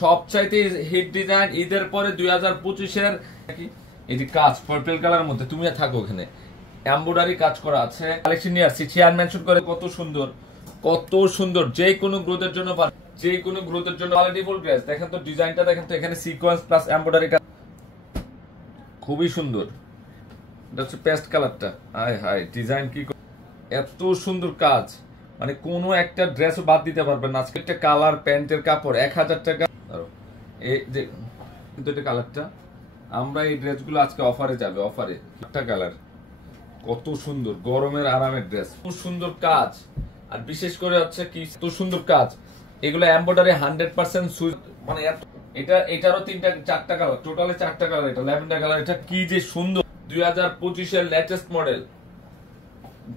সবচাইতে hit design ঈদের পরে 2025-এর এই যে কাজ পার্পল কালার মধ্যে, তুমি থাকো ওখানে এমব্রয়ডারি কাজ করা আছে কালেকশন নিয়ে আসছি। চেয়ার মেনশন করে কত সুন্দর, কত সুন্দর, যে কোনো গ্রোথের জন্য, যে কোনো গ্রোথের জন্য কোয়ালিটিফুল ড্রেস। দেখেন তো ডিজাইনটা, দেখেন তো এখানে সিকোয়েন্স প্লাস এমব্রয়ডারি কাজ খুবই সুন্দর। এটা হচ্ছে পেস্ট কালারটা, হাই হাই ডিজাইন কি এত সুন্দর কাজ, মানে কোনো একটা ড্রেসও বাদ দিতে পারবেন না। আজকে একটা কালার প্যান্টের কাপড় 1000 টাকা, এই যে কিন্তু এটা কালারটা, আমরা এই ড্রেসগুলো আজকে অফারে যাবে, অফারে একটা কালার, কত সুন্দর গরমের আরামের ড্রেস, খুব সুন্দর কাজ। আর বিশেষ করে হচ্ছে কি এত সুন্দর কাজ, এগুলো এমব্রয়ডারি 100% সুই, মানে এটারও 4টা কালার, টোটালে 4টা কালার, এটা ল্যাভেন্ডার কালার। এটা কি যে সুন্দর, 2025-এর লেটেস্ট মডেল,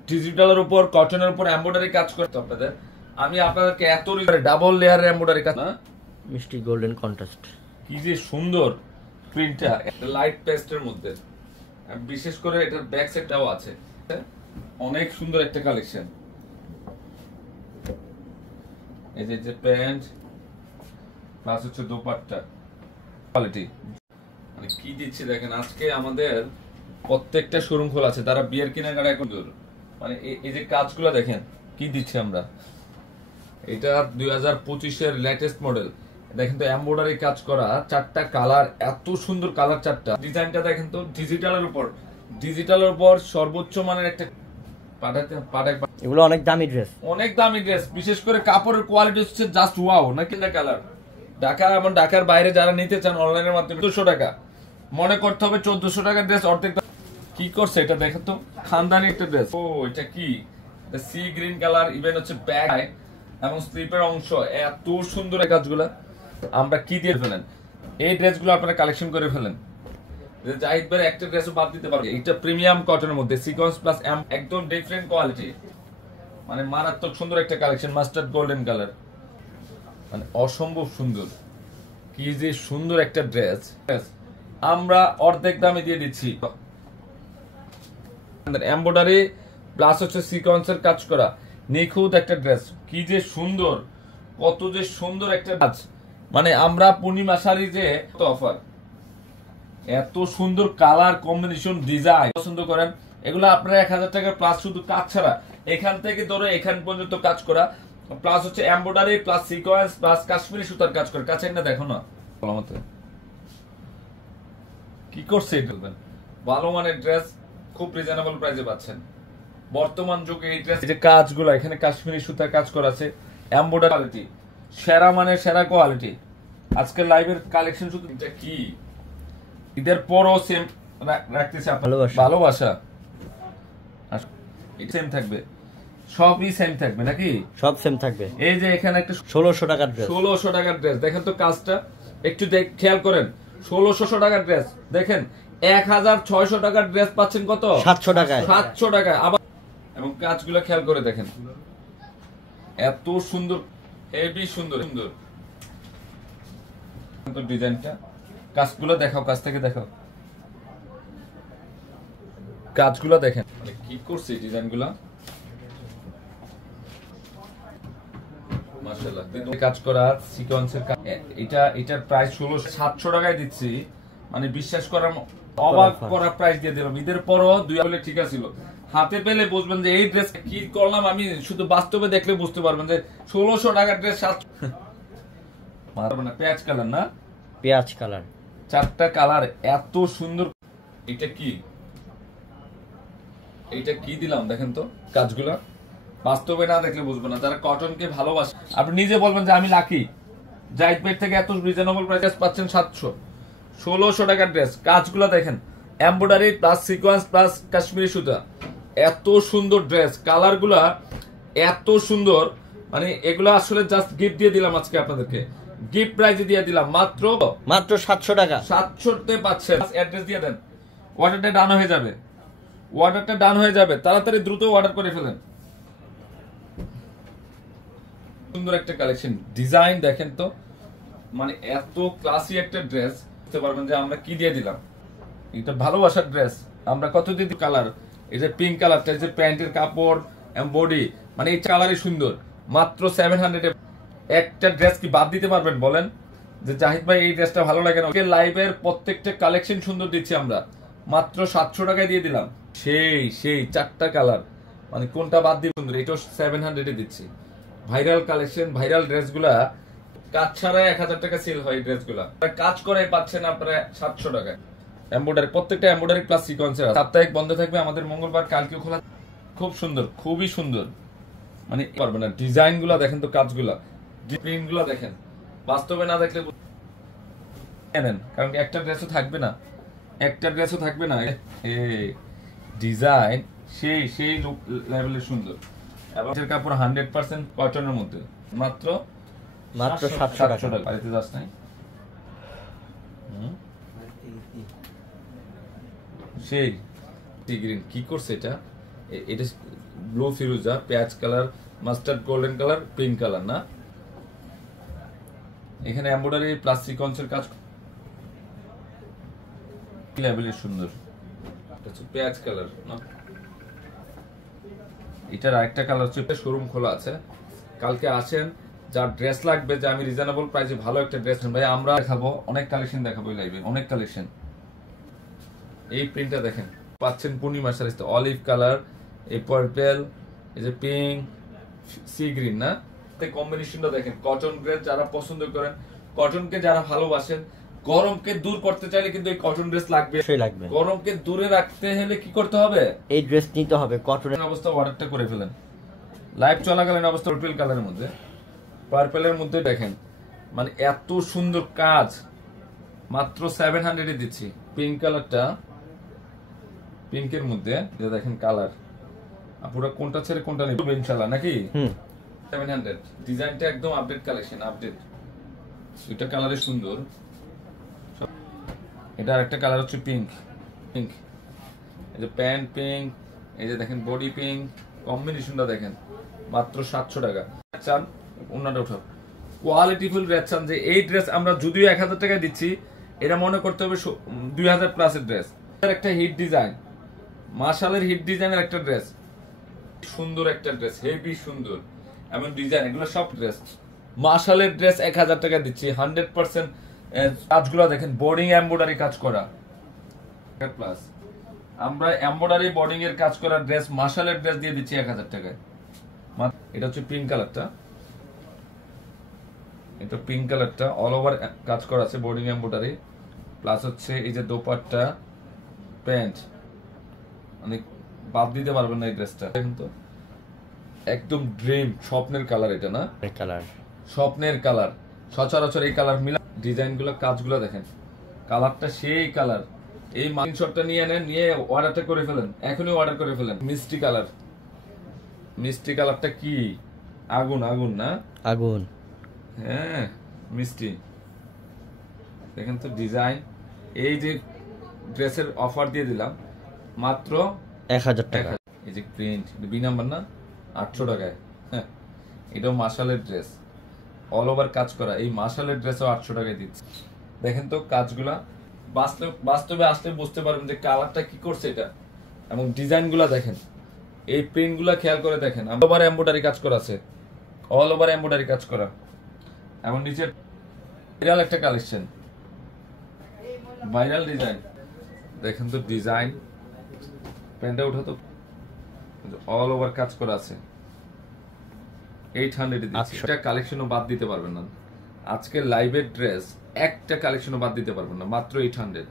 ডিজিটালের উপর কটনের উপর এমব্রয়ডারি কাজ করতে আপনাদের। আমি আপনাদেরকে এত ডাবল লেয়ারের এমব্রয়ডারি কাজ, মিষ্টি গোল্ডেন কন্ট্রাস্ট, কি যে সুন্দর প্রিন্টটা, লাইট পেস্টের মধ্যে। বিশেষ করে এটার ব্যাক সাইডটাও আছে, অনেক সুন্দর একটা কালেকশন। এই যে প্যান্ট প্লাস হচ্ছে দোপাট্টা, কোয়ালিটি মানে কি দিচ্ছে দেখেন। আজকে আমাদের প্রত্যেকটা শোরুম খোলা আছে, তারা বিয়ের কেনাকাটা এখন দূর, মানে এই যে কাজগুলো দেখেন কি দিচ্ছে আমরা। এটা 2025-এর লেটেস্ট মডেল, দেখেন তো এমব্রয়ডারি কাজ করা, 4টা কালার, এত সুন্দর কালার 4টা। ডিজাইনটা দেখেন তো, ডিজিটালের উপর সর্বোচ্চ মানের একটা এগুলো অনেক দামি ড্রেস, অনেক দামি ড্রেস। বিশেষ করে কাপড়ের কোয়ালিটি হচ্ছে জাস্ট ওয়াও, নাকি কালার। ঢাকার বাইরে যারা নিতে চান অনলাইনের মাধ্যমে 1400 টাকা, মনে করতে হবে 1400 টাকার ড্রেস অর্ধেক কি করছে এটা দেখেন তো, খানদানি একটা ড্রেস। ও এটা কি সি গ্রিন কালার, ইভেন হচ্ছে ব্যাক এবং স্লিপের অংশ, এত সুন্দর এই কাজগুলো আমরা কি দিয়ে ফেলেন। এই ড্রেসগুলো আপনারা কালেকশন করে ফেলেন, জাহিদ ভাই একটা ড্রেসও বাদ দিতে পারবে। এটা প্রিমিয়াম কটনের মধ্যে সিকোয়েন্স প্লাস একদম ডিফারেন্ট কোয়ালিটি, মানে মারাত্মক সুন্দর একটা কালেকশন। মাস্টার্ড গোল্ডেন কালার, মানে অসম্ভব সুন্দর, কি যে সুন্দর একটা ড্রেস, আমরা অর্ধেক দামে দিয়ে দিচ্ছি। এমব্রয়ডারি প্লাস হচ্ছে সিকোয়েন্সের কাজ করা নিখুঁত একটা ড্রেস, কি যে সুন্দর, কত যে সুন্দর একটা কাজ। মানে আমরা পূর্ণিমা শাড়ি যে অফার, এত সুন্দর কালার কম্বিনেশন ডিজাইন পছন্দ করেন, এগুলো আপনারা 1000 টাকা প্লাস, শুধু কাজ ছাড়া এখান থেকে ধরে এখান পর্যন্ত কাজ করা, প্লাস হচ্ছে embroidery plus sequence plus Kashmiri সুতার কাজ করে। কাছে না দেখো না কি করছে, ভালো মানের ড্রেস খুব রিজনেবল প্রাইসে পাচ্ছেন বর্তমান যুগে। এই ড্রেস যে কাজগুলো এখানে কাশ্মীরি সুতার কাজ করা আছে, এমব্রয়ডারি কোয়ালিটি সেরা মানের সেরা কোয়ালিটি। আজকের লাইভের কালেকশন শুধু এটা কি ঈদের পরও সেম রাখতেছে ভালোবাসা, সেম থাকবে, সবই সেম থাকবে নাকি, সব সেম থাকবে। এই যে এখানে একটা 1600 টাকার ড্রেস, 1600 টাকার ড্রেস দেখেন তো, কাজটা একটু খেয়াল করেন। 1600 টাকার ড্রেস দেখেন, 1600 টাকার ড্রেস পাচ্ছেন কত, 700 টাকায়, 700 টাকায়। আবার এবং কাজগুলো খেয়াল করে দেখেন, এত সুন্দর, হেভি সুন্দর সুন্দর ডিজাইনটা। কাজগুলো দেখাও, কাজ থেকে দেখাও, কাজগুলো দেখেন কি করছে ডিজাইনগুলো, মাশাআল্লাহ। কাজ করা সিকোয়েন্সের কাজ, এটার প্রাইস 700 টাকায় দিচ্ছি, মানে বিশ্বাস করার অবাক করা প্রাইস দিয়ে দিলাম। ঈদের পরও দুই বলে ঠিক আছিল, হাতে পেলে বুঝবেন যে এই ড্রেস কি করলাম আমি, শুধু বাস্তবে দেখলে বুঝতে পারবেন যে 1600 টাকার ড্রেস 700 না। পেঁয়াজ কালার না, পেঁয়াজ কালার, 4টা কালার এত সুন্দর। এটা কি দিলাম দেখেন তো, কাজগুলা বাস্তবে না দেখলে বুঝবেন না। যারা কটনকে ভালোবাসে, আপনি নিজে বলবেন যে আমি লাকি, জাহিদ ভাই থেকে এত রিজনেবল প্রাইস পাচ্ছেন 1600 টাকার ড্রেস। কাজগুলো দেখেন, embroidery plus sequence plus Kashmiri সুতা, এত সুন্দর ড্রেস, কালারগুলা এত সুন্দর, মানে এগুলো আসলে জাস্ট গিফট দিয়ে দিলাম আজকে আপনাদেরকে, গিফট প্রাইজে দিয়ে দিলাম মাত্র 700 টাকা। 700 পাচ্ছেন। অ্যাড্রেস দিয়ে দেন, অর্ডারটা ডান হয়ে যাবে, তাড়াতাড়ি দ্রুত অর্ডার করে ফেলেন। সুন্দর একটা কালেকশন, ডিজাইন দেখেন তো, মানে এত ক্লাসি একটা ড্রেস, বুঝতে পারবেন যে আমরা কি দিয়ে দিলাম। এটা ভালোবাসার ড্রেস, আমরা কত দিয়ে কালার, এই যে পিঙ্ক কালারটা, এই যে প্যান্টের কাপড় বডি, মানে এই কালারই সুন্দর, মাত্র 700 একটা ড্রেস কি বাদ দিতে পারবেন বলেন যে জাহিদ ভাই এই ড্রেসটা ভালো লাগে না? লাইভের প্রত্যেকটা কালেকশন সুন্দর দিচ্ছি আমরা, মাত্র 700 টাকায় দিয়ে দিলাম। সেই 4টা কালার, মানে কোনটা বাদ দিব? সুন্দর, এটা 700 এ দিচ্ছি। ভাইরাল কালেকশন, ভাইরাল ড্রেসগুলা কাজ ছাড়া 1000 টাকা সেল হয়। এই ড্রেসগুলা কাজ করে পাচ্ছেন আপনারা 700 টাকায়। এমব্রয়ডারি, প্রত্যেকটা এমব্রয়ডারি প্লাস সিকোয়েন্সের। সাপ্তাহিক বন্ধ থাকবে আমাদের মঙ্গলবার, কালকেও খোলা। খুব সুন্দর, খুবই সুন্দর, মানে পারবে না। ডিজাইন গুলা দেখেন তো, কাজগুলা, প্রিন্ট গুলা দেখেন, বাস্তবে না দেখলে নেন, কারণ একটা ড্রেসও থাকবে না, একটা ড্রেসও থাকবে না। এই ডিজাইন সেই লেভেলের সুন্দর, এবং এর কাপড় 100% কটনের মধ্যে, মাত্র 700 টাকা। বাড়িতে যাস নাই? সেই গ্রিন কি করছে এটা? এটা ব্লু ফিরোজা, পেঁয়াজ colour, mustard golden colour, pink colour না? এখানে এমব্রয়ডারি প্লাস সিকোয়েন্সের কাজ, লেভেলের সুন্দর। এটা হচ্ছে পেঁয়াজ কালার না? এটার আরেকটা কালার হচ্ছে, শোরুম খোলা আছে, কালকে আসেন। যার ড্রেস লাগবে, যে আমি রিজনেবল প্রাইসে ভালো একটা ড্রেস ভাই আমরা দেখাবো, অনেক কালেকশন দেখাবো লাইভে, অনেক কালেকশন। এই প্রিন্টটা দেখেন, পাচ্ছেন পূর্ণিমা শাড়িতে, অলিভ কালার, এই পার্পল, এই যে পিঙ্ক, সি গ্রিন না? কম্বিনেশনটা দেখেন, কটন ড্রেস যারা পছন্দ করেন, কটনকে যারা ভালোবাসেন, গরমকে দূর করতে চাইলে কিন্তু এই কটন ড্রেস লাগবে। গরমকে দূরে রাখতে হলে কি করতে হবে? এই ড্রেস নিতে হবে। কটনের অবস্থা অর্ডারটা করে ফেলেন। লাইভ চলাকালীন অবস্থা পার্পল কালারের মধ্যে, পার্পলের মধ্যে দেখেন, মানে এত সুন্দর কাজ, মাত্র 700 এ দিচ্ছি। পিঙ্ক কালারটা, পিঙ্কের মধ্যে দেখেন কালার, পুরো কোনটা ছেড়ে কোনটা নেব ইনশাআল্লাহ নাকি? 700। ডিজাইনটা একদম আপডেট কালেকশন, আপডেট। এটা কালারে সুন্দর। এটা আরেকটা কালার হচ্ছে পিঙ্ক, পিঙ্ক, এই যে প্যান্ট পিঙ্ক, এই যে দেখেন বডি পিঙ্ক, কম্বিনেশনটা দেখেন, মাত্র 700 টাকা। চান ওনাটা উঠাও, কোয়ালিটিফুল ড্রেস চান, যে এই ড্রেস আমরা যদিও 1000 টাকায় দিচ্ছি, এটা মনে করতে হবে 2000 প্লাসের ড্রেস। একটা হিট ডিজাইন, মাশালের হিট ডিজাইনের একটা ড্রেস, সুন্দর একটা ড্রেস, হেভি সুন্দর, এমন ডিজাইন, এগুলো সব ড্রেস। মাশালের ড্রেস 1000 টাকা দিচ্ছি, 100% কাজগুলো দেখেন, বোর্ডিং এমব্রয়ডারি কাজ করা প্লাস। আমরা এমব্রয়ডারি বোর্ডিং এর কাজ করা ড্রেস, মাশালের ড্রেস দিয়ে দিচ্ছি 1000 টাকায়। এটা হচ্ছে পিঙ্ক কালারটা, এটা পিঙ্ক কালারটা অল ওভার কাজ করা আছে, বোর্ডিং এমব্রয়ডারি প্লাস হচ্ছে এই যে দোপাট্টা, প্যান্ট, মানে বাদ দিতে পারবেন না এই ড্রেসটা। দেখুন তো, একদম ড্রিম, স্বপ্নের কালার এটা না? কালার, স্বপ্নের কালার, সচরাচর এই কালার মিলা। ডিজাইনগুলো, কাজগুলো দেখেন, কালারটা সেই কালার। এই স্ক্রিনশটটা নিয়ে নেন, নিয়ে অর্ডারটা করে ফেলেন, এখনই অর্ডার করে ফেলেন। মিষ্টি কালার, মিষ্টি কালারটা কি আগুন, আগুন না? আগুন, হ্যাঁ মিষ্টি। দেখেন তো ডিজাইন। এই যে ড্রেসের অফার দিয়ে দিলাম মাত্র 1000 টাকা। এই যে প্রিন্ট, বি নাম্বার না? 800 টাকায়। হ্যাঁ, এটাও মাশালের ড্রেস, অল ওভার কাজ করা। এই মাশালের ড্রেসও 800 টাকায় দিচ্ছে। দেখেন তো কাজগুলা, বাস্তবে আসলে বুঝতে পারবেন যে কালারটা কি করছে এটা, এবং ডিজাইনগুলা দেখেন, এই প্রিন্টগুলা খেয়াল করে দেখেন। অল ওভার এমব্রয়ডারি কাজ করা আছে, অল ওভার এমব্রয়ডারি কাজ করা, এবং নিচে ভাইরাল একটা কালেকশন, ভাইরাল ডিজাইন। দেখেন তো ডিজাইন, প্যান্টটা উঠা তো, অল ওভার কাজ করা আছে। 800 দিচ্ছি। একটা কালেকশনও বাদ দিতে পারবেন না। আজকে লাইভের ড্রেস একটা কালেকশনও বাদ দিতে পারবেন না, মাত্র 800।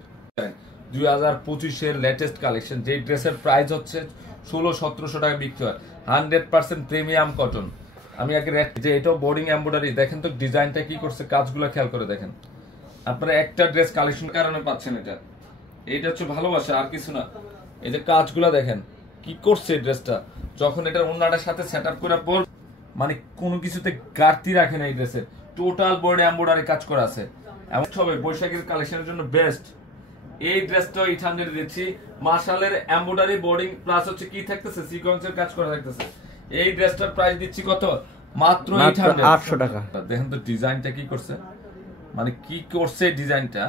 2025 এর লেটেস্ট কালেকশন, যে ড্রেসের প্রাইস হচ্ছে 1600-1700 টাকা বিক্রি হয়, 100% প্রিমিয়াম কটন। আমি আগে যে এটাও বোর্ডিং এমব্রয়ডারি, দেখেন তো ডিজাইনটা কি করছে, কাজগুলো খেয়াল করে দেখেন। আপনারা একটা ড্রেস কালেকশন কারণে পাচ্ছেন এটা, এইটা হচ্ছে ভালোবাসা, আর কিছু না। এই যে কাজগুলো দেখেন কি করছে ড্রেসটা, যখন এটা ওন্নাটার সাথে সেট আপ করে পর, মানে কোনো কিছুতে ঘাটতি রাখে না এই ড্রেসের, টোটাল বোর্ডে এমব্রয়ডারি কাজ করা আছে। এমন সবাই বৈশাখের কালেকশনের জন্য বেস্ট। এই ড্রেসটা 800 দিচ্ছি, মাশালের এমব্রয়ডারি বোর্ডিং প্লাস হচ্ছে কি থাকতেছে, সিকোয়েন্সের কাজ করা থাকতেছে। এই ড্রেসটার প্রাইস দিচ্ছি কত? মাত্র 800 টাকা। দেখেন তো ডিজাইনটা কি করছে, মানে কি করছে ডিজাইনটা,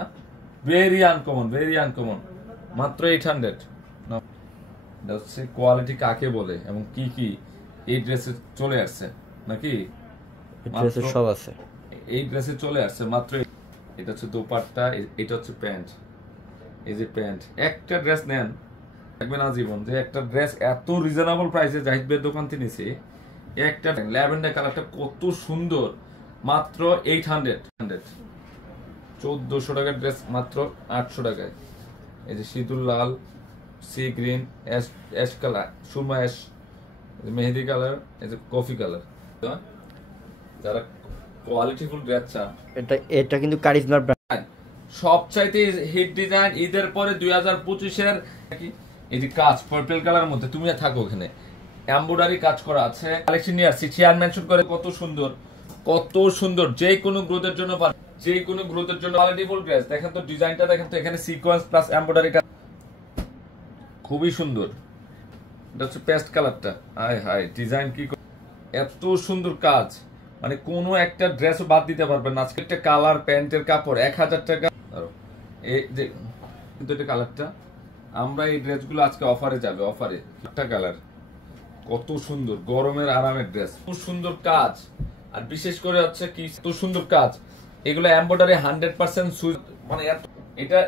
ভেরি আনকমন, ভেরি আনকমন, মাত্র 800। এটা হচ্ছে কোয়ালিটি কাকে বলে এবং কি কি এই ড্রেসে চলে আসছে নাকি? ড্রেসের সব আছে। এই ড্রেসে চলে আসছে মাত্র। এটা হচ্ছে দোপাট্টা, এটা হচ্ছে প্যান্ট। এই যে প্যান্ট, একটা ড্রেস নেন দেখবেন আজীবন যে একটা ড্রেস এত রিজনেবল প্রাইসে জাহিদ ভাইয়ের দোকান থেকে নিছি। একটা ল্যাভেন্ডার কালারটা কত সুন্দর, মাত্র 800 1400 টাকার ড্রেস মাত্র 800 টাকায়। এই যে সিঁদুর লাল, সি গ্রিন, অ্যাশ কালার, সুরমা অ্যাশ, মেহেদি কালার, এই যে কফি কালার। যারা কোয়ালিটিফুল ড্রেস চান, এটা কিন্তু কারিজমার ব্র্যান্ড। সবচাইতে হিট ডিজাইন ঈদের পরে 2025-এর এই যে কাজ পার্পল কালার মধ্যে, তুমি থাকো ওখানে এমব্রয়ডারি কাজ করা আছে। কালেকশন নিয়ে আসছি, চেয়ার মেনশন করে কত সুন্দর, কত সুন্দর। যে কোনো গ্রোথের জন্য, যে কোনো গ্রোথের জন্য কোয়ালিটিফুল ড্রেস। দেখেন তো ডিজাইনটা, দেখেন তো এখানে সিকোয়েন্স প্লাস এমব্রয়ডারি কাজ, খুবই সুন্দর। এটা হচ্ছে পেস্ট কালারটা, হাই হাই ডিজাইন কি এত সুন্দর কাজ, মানে কোনো একটা ড্রেসও বাদ দিতে পারবেন না। আজকে একটা কালার প্যান্টের কাপড় 1000 টাকা। এই যে কিন্তু এটা কালারটা, আমরা এই ড্রেসগুলো আজকে অফারে যাবে, অফারে একটা কালার, কত সুন্দর গরমের আরামের ড্রেস, খুব সুন্দর কাজ। আর বিশেষ করে হচ্ছে কি এত সুন্দর কাজ, এগুলো এমব্রয়ডারি 100% সুই, মানে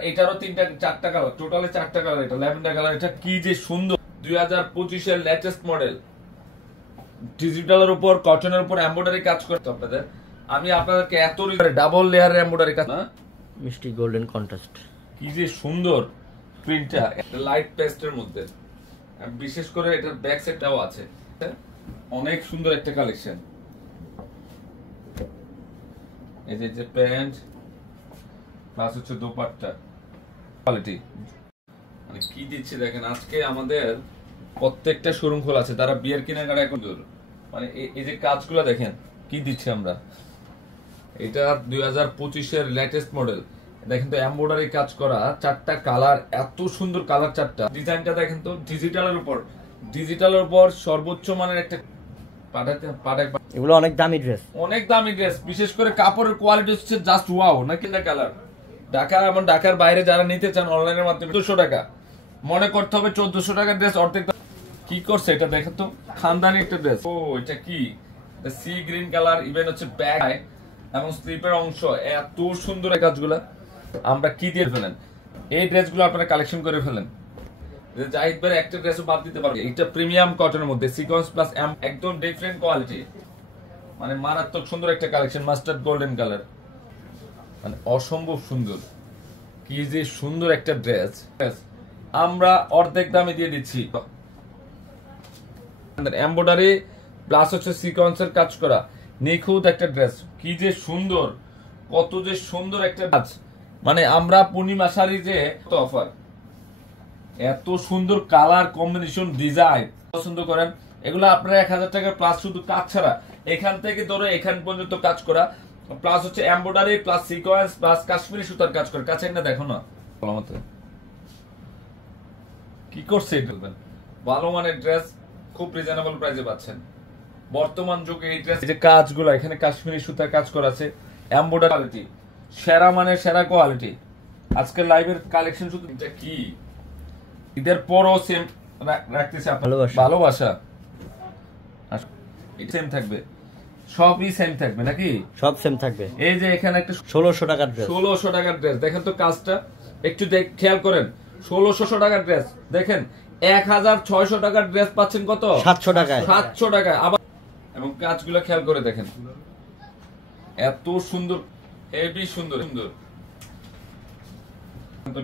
এটারও 4টা কালার, টোটালে 4টা কালার। এটা ল্যাভেন্ডার কালার, এটা কি যে সুন্দর। 2025-এর লেটেস্ট মডেল, ডিজিটালের উপর কটনের উপর এমব্রয়ডারি কাজ করতে আপনাদের। আমি আপনাদেরকে এত ডাবল লেয়ারের এমব্রয়ডারি কাজ, মিষ্টি গোল্ডেন কন্ট্রাস্ট, কি যে সুন্দর প্রিন্টটা, লাইট পেস্টের মধ্যে। বিশেষ করে এটার ব্যাক সাইডটাও আছে, অনেক সুন্দর একটা কালেকশন। এই যে প্যান্ট প্লাস হচ্ছে দোপাট্টা, কোয়ালিটি মানে কি দিচ্ছে দেখেন। আজকে আমাদের প্রত্যেকটা শোরুম খোলা আছে, তারা বিয়ের কেনাকাটা এখন দূর, মানে এই যে কাজগুলো দেখেন কি দিচ্ছে আমরা। এটা 2025-এর লেটেস্ট মডেল, দেখেন তো এমব্রয়ডারি কাজ করা, 4টা কালার, এত সুন্দর কালার 4টা। ডিজাইনটা দেখেন তো, ডিজিটালের উপর সর্বোচ্চ মানের একটা এগুলো অনেক দামি ড্রেস, অনেক দামি ড্রেস। বিশেষ করে কাপড়ের কোয়ালিটি হচ্ছে জাস্ট ওয়াও। নাকি না কালার ঢাকার বাইরে যারা নিতে চান অনলাইনের মাধ্যমে 200 টাকা, মনে করতে হবে 1400 টাকার ড্রেস অর্ধেক। কি করছে এটা দেখেন তো, খানদানি একটা ড্রেস। ও এটা কি সি গ্রিন কালার, ইভেন হচ্ছে ব্যাক এবং স্লিপের অংশ, এত সুন্দর এই কাজগুলো। আমরা কি দিয়ে ফেলেন এই ড্রেসগুলো, আপনারা কালেকশন করে ফেলেন। জাহিদ ভাই একটা ড্রেসও বাদ দিতে পারবে। এটা প্রিমিয়াম কটনের মধ্যে সিকোয়েন্স প্লাস একদম ডিফারেন্ট কোয়ালিটি, মানে মারাত্মক সুন্দর একটা কালেকশন। মাস্টার্ড গোল্ডেন কালার, মানে অসম্ভব সুন্দর, কি যে সুন্দর একটা ড্রেস। আমরা অর্ধেক দামে দিয়ে দিচ্ছি। এমব্রয়ডারি প্লাস হচ্ছে সিকোয়েন্সের কাজ করা, নিখুঁত একটা ড্রেস, কি যে সুন্দর, কত যে সুন্দর একটা কাজ। মানে আমরা পূর্ণিমা শাড়ি যে অফার, এত সুন্দর কালার কম্বিনেশন, ডিজাইন পছন্দ করেন এগুলো আপনারা 1000 টাকা প্লাস, শুধু কাজ ছাড়া এখান থেকে ধরে এখান পর্যন্ত কাজ করা, প্লাস হচ্ছে embroidery plus sequence plus Kashmiri সুতার কাজ করে। কাছে না দেখো না কি করছে, ভালো মানের ড্রেস খুব রিজনেবল প্রাইসে পাচ্ছেন বর্তমান যুগে। এই ড্রেস যে কাজগুলো এখানে কাশ্মীরি সুতার কাজ করা আছে, এমব্রয়ডারি সেরা মানের সেরা কোয়ালিটি। আজকের লাইভের কালেকশন শুধু এটা কি ঈদের পরও সেম রাখতেছে ভালোবাসা, সেম থাকবে, সবই সেম থাকবে নাকি? সব সেম থাকবে। এই যে এখানে একটা 1600 টাকার ড্রেস, 1600 টাকার ড্রেস দেখেন তো, কাজটা একটু খেয়াল করেন। 1600 টাকার ড্রেস দেখেন, 1600 টাকার ড্রেস পাচ্ছেন কত? 700 টাকায়, 700 টাকায়। আবার এবং কাজগুলো খেয়াল করে দেখেন, এত সুন্দর, হেভি সুন্দর সুন্দর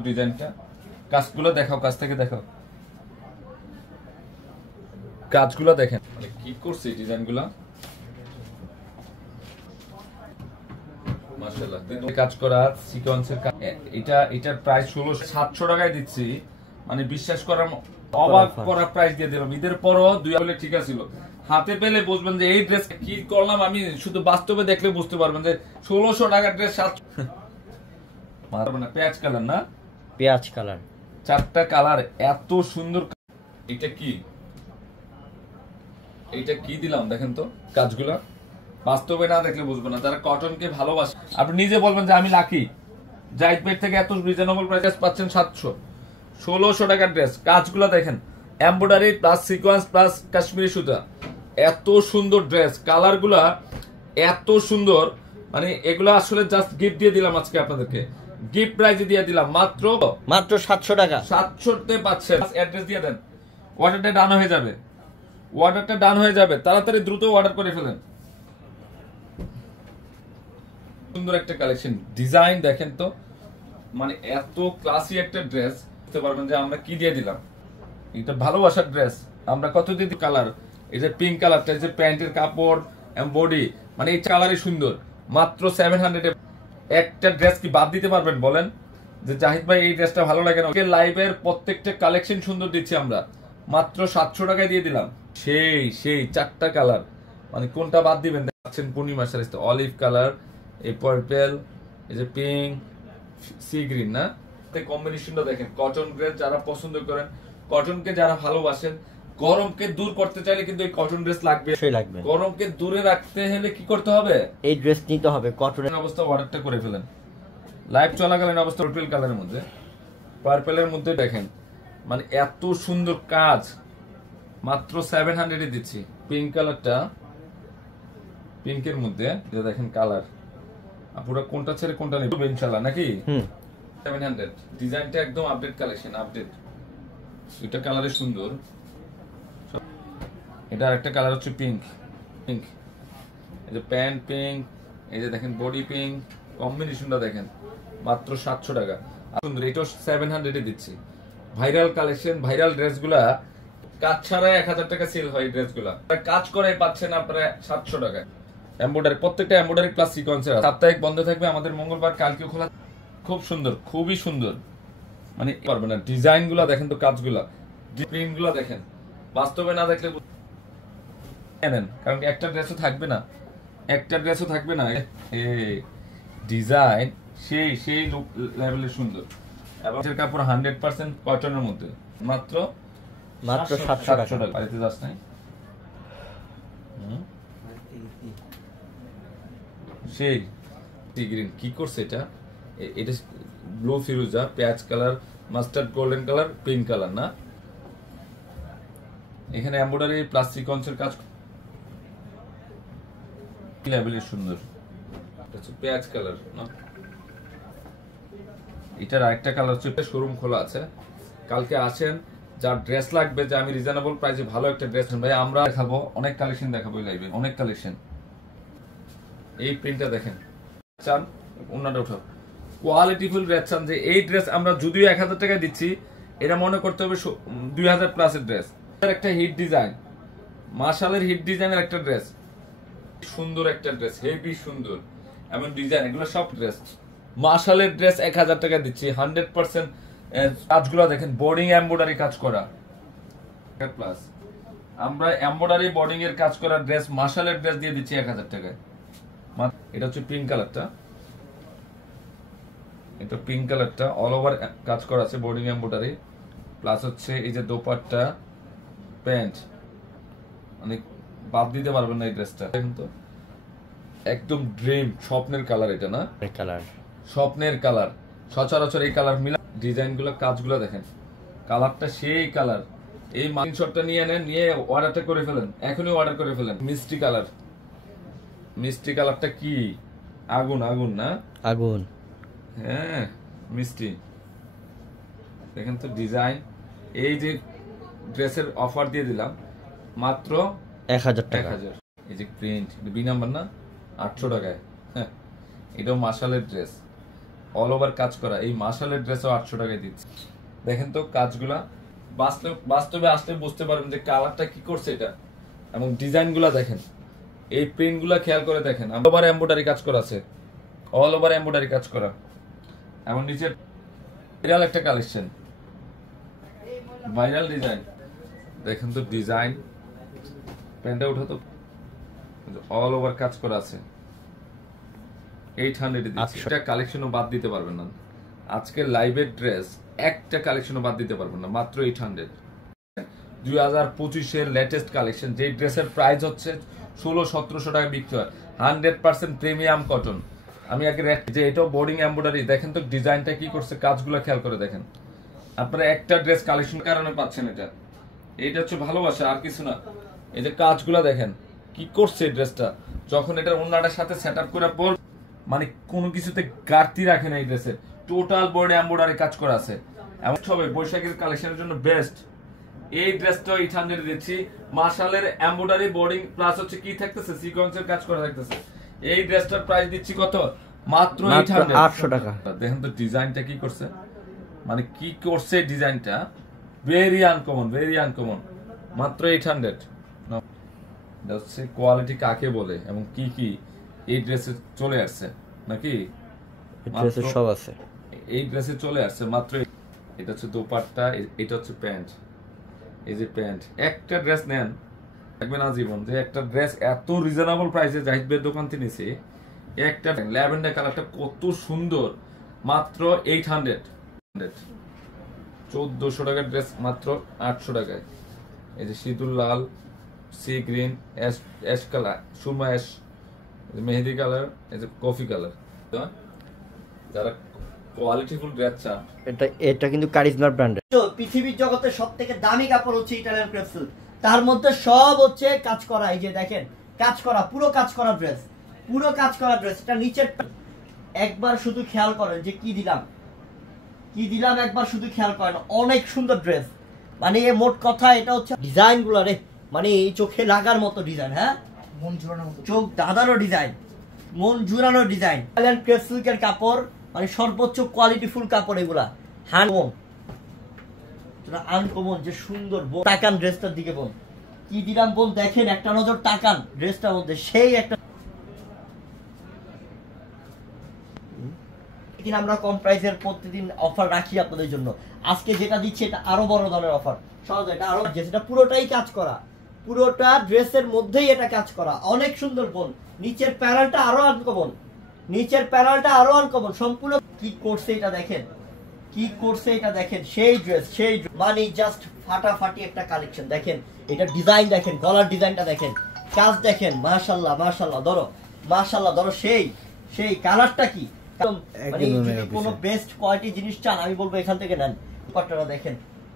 ডিজাইনটা। কাজগুলো দেখাও, কাছ থেকে দেখাও, কাজগুলো দেখেন কি করছে ডিজাইনগুলো, মাশাআল্লাহ। কাজ করা সিকোয়েন্সের কাজ, এটার প্রাইস 700 টাকায় দিচ্ছি, মানে বিশ্বাস করার অবাক করা প্রাইস দিয়ে দিলাম। ঈদের পরও 2 বলে ঠিক আছিল, হাতে পেলে বুঝবেন যে এই ড্রেস কি করলাম আমি। শুধু বাস্তবে দেখলে বুঝতে পারবেন যে 1600 টাকার ড্রেস 700 মানে পেঁয়াজ কালার না, পেঁয়াজ কালার, 4টা কালার, এত সুন্দর। এটা কি দিলাম দেখেন তো, কাজগুলা বাস্তবে না দেখলে বুঝবেন না। যারা কটনকে ভালোবাসে, আপনি নিজে বলবেন যে আমি লাকি, জাহিদ ভাই থেকে এত রিজনেবল প্রাইস পাচ্ছেন 700 1600 টাকার ড্রেস। কাজগুলো দেখেন, embroidery plus sequence plus Kashmiri সুতা, এত সুন্দর ড্রেস। কালারগুলা এত সুন্দর, মানে এগুলো আসলে জাস্ট গিফট দিয়ে দিলাম আজকে আপনাদেরকে, গিফট প্রাইজে দিয়ে দিলাম মাত্র 700 টাকা। 700 তে পাচ্ছেন। অ্যাড্রেস দিয়ে দেন, অর্ডারটা ডান হয়ে যাবে, অর্ডারটা ডান হয়ে যাবে, তাড়াতাড়ি দ্রুত অর্ডার করে ফেলেন। সুন্দর একটা কালেকশন, ডিজাইন দেখেন তো, মানে এত ক্লাসি একটা ড্রেস, বুঝতে পারবেন যে আমরা কি দিয়ে দিলাম। এটা ভালোবাসার ড্রেস, আমরা কত দিয়ে কালার, এই যে পিঙ্ক কালারটা, এই যে প্যান্টের কাপড় বডি, মানে এই কালারই সুন্দর। মাত্র 700 এ একটা ড্রেস কি বাদ দিতে পারবেন বলেন যে জাহিদ ভাই এই ড্রেসটা ভালো লাগে না? লাইভের প্রত্যেকটা কালেকশন সুন্দর দিচ্ছি আমরা, মাত্র 700 টাকায় দিয়ে দিলাম। সেই সেই 4টা কালার, মানে কোনটা বাদ দিবেন? দেখছেন পূর্ণিমা শাড়িতে অলিভ কালার, এই পার্পল, এই যে পিঙ্ক, সি গ্রিন, না কম্বিনেশনটা দেখেন। কটন ড্রেস যারা পছন্দ করেন, কটনকে যারা ভালোবাসেন, গরমকে দূর করতে চাইলে কিন্তু এই কটন ড্রেস লাগবে। গরমকে দূরে রাখতে হলে কি করতে হবে? এই ড্রেস নিতে হবে। কটনের অবস্থা অর্ডারটা করে ফেলেন। লাইভ চলাকালীন অবস্থা পার্পল কালারের মধ্যে, পার্পলের মধ্যে দেখেন, মানে এত সুন্দর কাজ, মাত্র 700 এ দিচ্ছি। পিঙ্ক কালারটা, পিঙ্কের মধ্যে দেখেন কালার, পুরো কোনটা ছেড়ে কোনটা নেব ইনশাআল্লাহ, নাকি 700। ডিজাইনটা একদম আপডেট কালেকশন, আপডেট। দুইটা কালারে সুন্দর। এটা আরেকটা কালার হচ্ছে পিঙ্ক, পিঙ্ক, এই যে প্যান্ট পিঙ্ক, এই যে দেখেন বডি পিঙ্ক, কম্বিনেশনটা দেখেন, মাত্র 700 টাকা। সুন্দর, এটাও 700 এ দিচ্ছি। ভাইরাল কালেকশন, ভাইরাল ড্রেসগুলা কাজ ছাড়াই 1000 টাকা সেল হয়। এই ড্রেসগুলা কাজ করে পাচ্ছেন আপনারা 700 টাকায়। এমব্রয়ডারি, প্রত্যেকটা এমব্রয়ডারি প্লাস সিকোয়েন্সের। সাপ্তাহিক বন্ধ থাকবে আমাদের মঙ্গলবার, কালকেও খোলা। খুব সুন্দর, খুবই সুন্দর, মানে পারবে না। ডিজাইন গুলা দেখেন তো, কাজগুলা, প্রিন্ট গুলা দেখেন, বাস্তবে না দেখলে নেন, কারণ একটা ড্রেসও থাকবে না, একটা ড্রেসও থাকবে না। এই ডিজাইন সেই সেই লেভেলের সুন্দর, এবং এর কাপড় 100% কটনের মধ্যে, মাত্র 700 টাকা। বাড়িতে যাস নাই? সেই গ্রিন কি করছে এটা? এটা ব্লু ফিরোজা, পেঁয়াজ colour, mustard golden colour, pink colour, না? এখানে এমব্রয়ডারি প্লাস সিকোয়েন্সের কাজ, লেভেলের সুন্দর। পেঁয়াজ কালার, না? এটার আরেকটা কালার হচ্ছে, শোরুম খোলা আছে, কালকে আসেন। যার ড্রেস লাগবে, যে আমি রিজনেবল প্রাইসে ভালো একটা ড্রেস, ভাই আমরা দেখাবো, অনেক কালেকশন দেখাবো লাইভে, অনেক কালেকশন। এই প্রিন্টটা দেখেন, চান ওনাটা উঠাও, কোয়ালিটিফুল ড্রেস চান, যে এই ড্রেস আমরা যদিও 1000 টাকায় দিচ্ছি, এটা মনে করতে হবে 2000 প্লাসের ড্রেস। একটা হিট ডিজাইন, মাশালের হিট ডিজাইনের একটা ড্রেস, সুন্দর একটা ড্রেস, হেভি সুন্দর, এমন ডিজাইন, এগুলো সব ড্রেস মাশালের ড্রেস 1000 টাকা দিচ্ছি। 100% কাজগুলো দেখেন, বোর্ডিং এমব্রয়ডারি কাজ করা প্লাস, আমরা এমব্রয়ডারি বোর্ডিং এর কাজ করা ড্রেস, মাশালের ড্রেস দিয়ে দিচ্ছি 1000 টাকায়। এটা হচ্ছে পিঙ্ক কালারটা, এটা পিঙ্ক কালারটা অল ওভার কাজ করা আছে, বোর্ডিং এমব্রয়ডারি প্লাস হচ্ছে এই যে দোপাট্টা, প্যান্ট, মানে বাদ দিতে পারবেন না এই ড্রেসটা। দেখুন তো, একদম ড্রিম, স্বপ্নের কালার এটা, না? কালার, স্বপ্নের কালার, সচরাচর এই কালার মিলা। ডিজাইনগুলো, কাজগুলো দেখেন, কালারটা সেই কালার। এই স্ক্রিনশটটা নিয়ে নেন, নিয়ে অর্ডারটা করে ফেলেন, এখনই অর্ডার করে ফেলেন। মিষ্টি কালার, মিষ্টি কালারটা কি আগুন, আগুন, না? আগুন, হ্যাঁ মিষ্টি। দেখেন তো ডিজাইন। এই যে ড্রেসের অফার দিয়ে দিলাম মাত্র 1000 টাকা। 1000। এই যে প্রিন্ট, বি নাম্বার, না? 800 টাকায়। হ্যাঁ, এটাও মাশালের ড্রেস, অল ওভার কাজ করা। এই মাশালের ড্রেসও 800 টাকায় দিচ্ছে। দেখেন তো কাজগুলা, বাস্তবে আসলে বুঝতে পারবেন যে কালারটা কি করছে এটা, এবং ডিজাইনগুলা দেখেন, এই প্রিন্টগুলা খেয়াল করে দেখেন। অল ওভার এমব্রয়ডারি কাজ করা আছে, অল ওভার এমব্রয়ডারি কাজ করা, এবং নিচে ভাইরাল একটা কালেকশন, ভাইরাল ডিজাইন। দেখেন তো ডিজাইন, প্যান্টটা উঠা তো, অল ওভার কাজ করা আছে। 800 এ দিচ্ছি। একটা কালেকশনও বাদ দিতে পারবেন না। আজকে লাইভের ড্রেস একটা কালেকশনও বাদ দিতে পারবেন না, মাত্র 800। 2025 এর লেটেস্ট কালেকশন, যে ড্রেসের প্রাইস হচ্ছে 1600-1700 টাকা বিক্রি হয়, 100% প্রিমিয়াম কটন। আমি আগে যে এটাও বোর্ডিং এমব্রয়ডারি, দেখেন তো ডিজাইনটা কি করছে, কাজগুলো খেয়াল করে দেখেন। আপনারা একটা ড্রেস কালেকশন কারণে পাচ্ছেন এটা, এইটা হচ্ছে ভালোবাসা, আর কিছু না। এই যে কাজগুলো দেখেন কি করছে, ড্রেসটা যখন এটার ওন্নাটার সাথে সেটআপ করে পর মানে কোনো কিছুতে ঘাটতি রাখে না এই ড্রেসের, টোটাল বডি এমব্রয়ডারি কাজ করা আছে। এমন সবাই বৈশাখের কালেকশনের জন্য বেস্ট। এই ড্রেসটা 800 দিচ্ছি, মার্শালের এমব্রয়ডারি বোর্ডিং প্লাস হচ্ছে কি থাকতেছে, সিকোয়েন্সের কাজ করা থাকতেছে। এই ড্রেসটার প্রাইস দিচ্ছি কত, মাত্র 800 টাকা। দেখেন তো ডিজাইনটা কি করছে, মানে কি করছে ডিজাইনটা, ভেরি আনকমন, ভেরি আনকমন। মাত্র 800। হচ্ছে কোয়ালিটি কাকে বলে এবং কি কি এই ড্রেসে চলে আসছে নাকি, ড্রেসের সব আছে এই ড্রেসে চলে আসছে মাত্র। এটা হচ্ছে দোপাট্টা, এটা হচ্ছে প্যান্ট। এই যে প্যান্ট, একটা ড্রেস নেন দেখবেন আজীবন যে একটা ড্রেস এত রিজনেবল প্রাইসে জাহিদ ভাইয়ের দোকান থেকে নিছে। একটা ল্যাভেন্ডার কালারটা কত সুন্দর, মাত্র 800। 1400 টাকার ড্রেস মাত্র 800 টাকায়। এই যে সিঁদুর লাল, সি গ্রিন, অ্যাশ কালার, সুরমা অ্যাশ, মেহেদি কালার, এই যে কফি কালার। যারা কোয়ালিটিফুল ড্রেস চান, এটা কিন্তু কারিজমার ব্র্যান্ডের। পৃথিবীর জগতে সবথেকে দামি কাপড় হচ্ছে ইটালিয়ান ক্রেপ সিল্ক। তার মধ্যে সব হচ্ছে কাজ করা, এই যে দেখেন কাজ করা, পুরো কাজ করা ড্রেস, পুরো কাজ করা ড্রেস। এটা নিচের একবার শুধু খেয়াল করেন যে কি দিলাম, কি দিলাম, একবার শুধু খেয়াল করেন, অনেক সুন্দর ড্রেস। মানে মোট কথা এটা হচ্ছে ডিজাইন গুলো রে, মানে এই চোখে লাগার মতো ডিজাইন, হ্যাঁ মন জুড়ানোর মতো, চোখ দাদারও ডিজাইন, মন জুড়ানোর ডিজাইন। ইটালিয়ান ক্রেপ সিল্কের কাপড় মানে সর্বোচ্চ কোয়ালিটিফুল কাপড় এগুলা, হ্যান্ড আনকমন, যে সুন্দর। তাকান ড্রেসটার দিকে বোন, কি দিলাম বোন, দেখেন একটা নজর তাকান ড্রেসটার মধ্যে, সেই একটা। আমরা কম প্রাইসের প্রতিদিন অফার রাখি আপনাদের জন্য। আজকে যেটা দিচ্ছি এটা আরো বড় ধরনের অফার, সহজ, এটা আরো, যেটা পুরোটাই কাজ করা, পুরোটা ড্রেসের মধ্যেই এটা কাজ করা, অনেক সুন্দর বোন। নিচের প্যানেলটা আরো আনকমন, নিচের প্যানেলটা আরো আনকমন সম্পূর্ণ। কি করছে এটা দেখেন, কি করছে এটা দেখেন, সেই ড্রেস, সেই মানে জাস্ট ফাটাফাটি একটা কালেকশন। দেখেন এটা ডিজাইন, দেখেন গলার ডিজাইনটা দেখেন, কাজ দেখেন, মাশাআল্লাহ মাশাআল্লাহ, ধরো মাশাআল্লাহ, ধরো সেই সেই কালারটা কি, মানে যদি কোনো বেস্ট কোয়ালিটি জিনিস চান আমি বলবো এখান থেকে নেন। দুপাট্টাটা দেখেন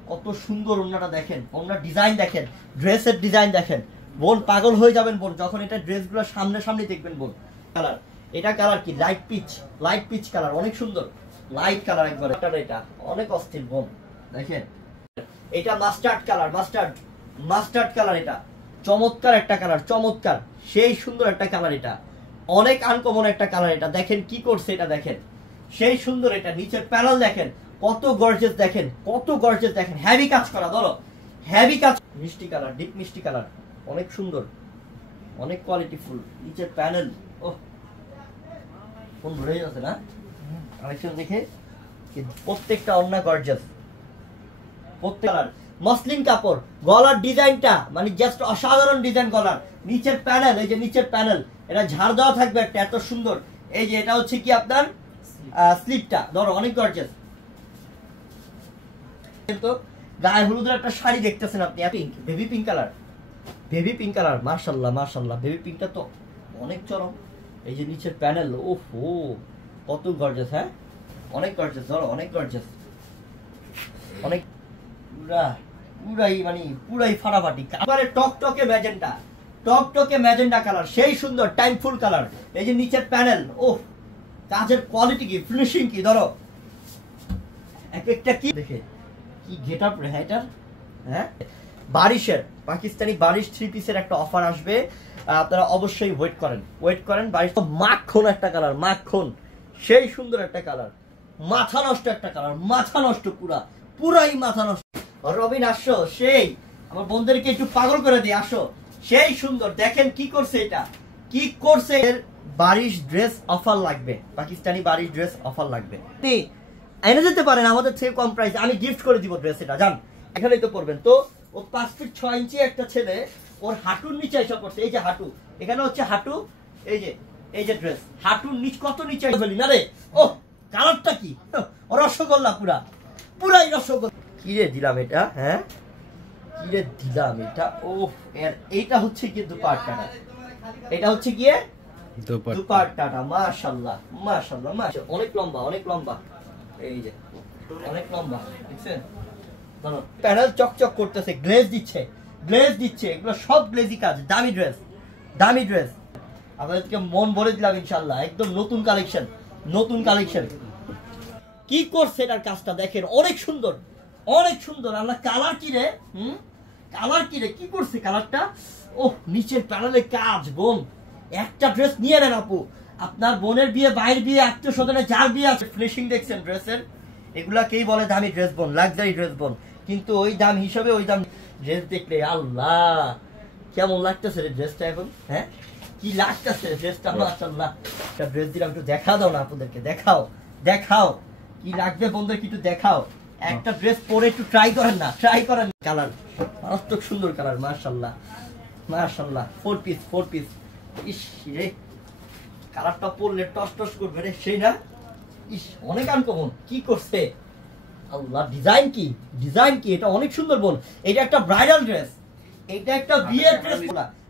কত সুন্দর, ওন্নাটা দেখেন, ওন্নার ডিজাইন দেখেন, ড্রেসের ডিজাইন দেখেন, বোন পাগল হয়ে যাবেন বোন যখন এটা ড্রেসগুলো সামনে সামনে দেখবেন বোন। কালার, এটা কালার কি, light pitch, light peach colour, অনেক সুন্দর লাইট কালার একবার। এটা অনেক অস্থির বোন, দেখেন এটা mustard colour, mustard mustard colour, এটা চমৎকার একটা কালার, চমৎকার সেই সুন্দর একটা কালার, এটা অনেক আনকমন একটা কালার। এটা দেখেন কি করছে, এটা দেখেন সেই সুন্দর। এটা নিচের প্যানেল দেখেন কত গর্জিয়াস, দেখেন কত গর্জিয়াস, দেখেন হেভি কাজ করা, ধরো হেভি কাজ, মিষ্টি কালার, ডিপ মিষ্টি কালার, অনেক সুন্দর, অনেক কোয়ালিটিফুল। নিচের প্যানেল, ও কোন ভরে যাচ্ছে না কালেকশন দেখে, প্রত্যেকটা অন্য গর্জিয়াস, প্রত্যেক কালার মসলিন কাপড়। গলার ডিজাইনটা মানে জাস্ট অসাধারণ ডিজাইন গলার। নিচের প্যানেল, এই যে নিচের প্যানেল, এটা ঝাড় দেওয়া থাকবে একটা, এত সুন্দর। এই যে এটা হচ্ছে কি আপনার স্লিপটা, ধরো অনেক গর্জিয়াস। তো গায়ে হলুদের একটা শাড়ি দেখতেছেন আপনি, pink, baby pink colour, baby pink colour, মাশাআল্লাহ মাশাআল্লাহ, বেবি পিঙ্কটা তো অনেক চরম। এই যে নিচের প্যানেল, ওহো কত গর্জিয়াস, হ্যাঁ অনেক গর্জিয়াস, ধরো অনেক গর্জিয়াস, অনেক পুরাই মানে পুরাই ফাটাফাটি। এবারে টকটকে ম্যাজেন্টা, টকটকে ম্যাজেন্টা কালার, সেই সুন্দর টাইম ফুল কালার। এই যে নিচের প্যানেল, ওহ কাজের কোয়ালিটি কি, ফিনিশিং কি, ধরো এক একটা কি দেখে কি গেটআপ রে এটার। হ্যাঁ বারিশের, পাকিস্তানি বারিশ 3 পিসের একটা অফার আসবে, আপনারা অবশ্যই ওয়েট করেন। বারিশ তো মাখন একটা কালার, মাখন সেই সুন্দর একটা কালার, মাথা নষ্ট একটা কালার, মাথা নষ্ট, পুরাই মাথা নষ্ট। রবিন আসো, সেই আমার বন্ধুদেরকে একটু পাগল করে দিই, আসো সেই সুন্দর। দেখেন কি করছে, এটা কি করছে। বারিশ ড্রেস অফার লাগবে, পাকিস্তানি বারিশ ড্রেস অফার লাগবে, এনে যেতে পারেন আমাদের থেকে কম প্রাইসে, আমি গিফট করে দিব ড্রেস। এটা জান এখানেই তো করবেন। তো ও 5 ফিট 6 ইঞ্চি একটা ছেলে, ওর হাঁটুর নিচে এসে করছে, এই যে হাঁটু, এখানে হচ্ছে হাঁটু, এই যে ড্রেস হাঁটুর নিচ কত নিচে বলি না রে, ও কালারটা কি, ও রসগোল্লা, পুরাই রসগোল্লা। কিরে দিলাম এটা, হ্যাঁ কিরে দিলাম এটা, ও এইটা হচ্ছে কি দুপাট্টাটা, এটা হচ্ছে গিয়ে দুপাট্টাটা, মাশাআল্লাহ মাশাআল্লাহ মাশাআল্লাহ, অনেক লম্বা, অনেক লম্বা, এই যে অনেক লম্বা, দেখছেন ধরো প্যানেল চকচক করতেছে, গ্লেজ দিচ্ছে, এগুলো সব গ্লেজি কাজ, দামি ড্রেস, দামি ড্রেস। আপনাদেরকে মন ভরে দিলাম ইনশাআল্লাহ, একদম নতুন কালেকশন, নতুন কালেকশন। কি করছে এটার কাজটা দেখেন, অনেক সুন্দর, অনেক সুন্দর। আল্লাহ কালার কি রে, কালার কি রে, কি করছে কালারটা। ওহ, নিচের প্যানেলে কাজ। বোন একটা ড্রেস নিয়ে নেন আপু, আপনার বোনের বিয়ে, ভাইয়ের বিয়ে, আত্মীয় স্বজনের যার বিয়ে আছে। ফিনিশিং দেখছেন ড্রেসের, এগুলাকেই বলে দামি ড্রেস বোন, লাক্সারি ড্রেস বোন। কিন্তু ওই দাম হিসাবে ওই দাম ড্রেস দেখলে আল্লাহ কেমন লাগতেছে রে ড্রেসটা এখন। হ্যাঁ, কি লাগতেছে ড্রেসটা, মাশাআল্লাহ। একটা ড্রেস দিলাম, একটু দেখা দাও না আপনাদেরকে, দেখাও দেখাও কি লাগবে বন্ধুদেরকে, একটু দেখাও। একটা ড্রেস পরে একটু ট্রাই করেন না, ট্রাই করেন। কালার মারাত্মক সুন্দর কালার, মাশাআল্লাহ মাশাআল্লাহ। 4 পিস, 4 পিস। ইস রে, কালারটা পরলে টস টস করবে রে, সেই না? ইস, অনেক আনকমন। কি করছে আল্লাহ, ডিজাইন কি, ডিজাইন কি, এটা অনেক সুন্দর বোন। এটা একটা ব্রাইডাল ড্রেস, এটা একটা বিয়ের ড্রেস।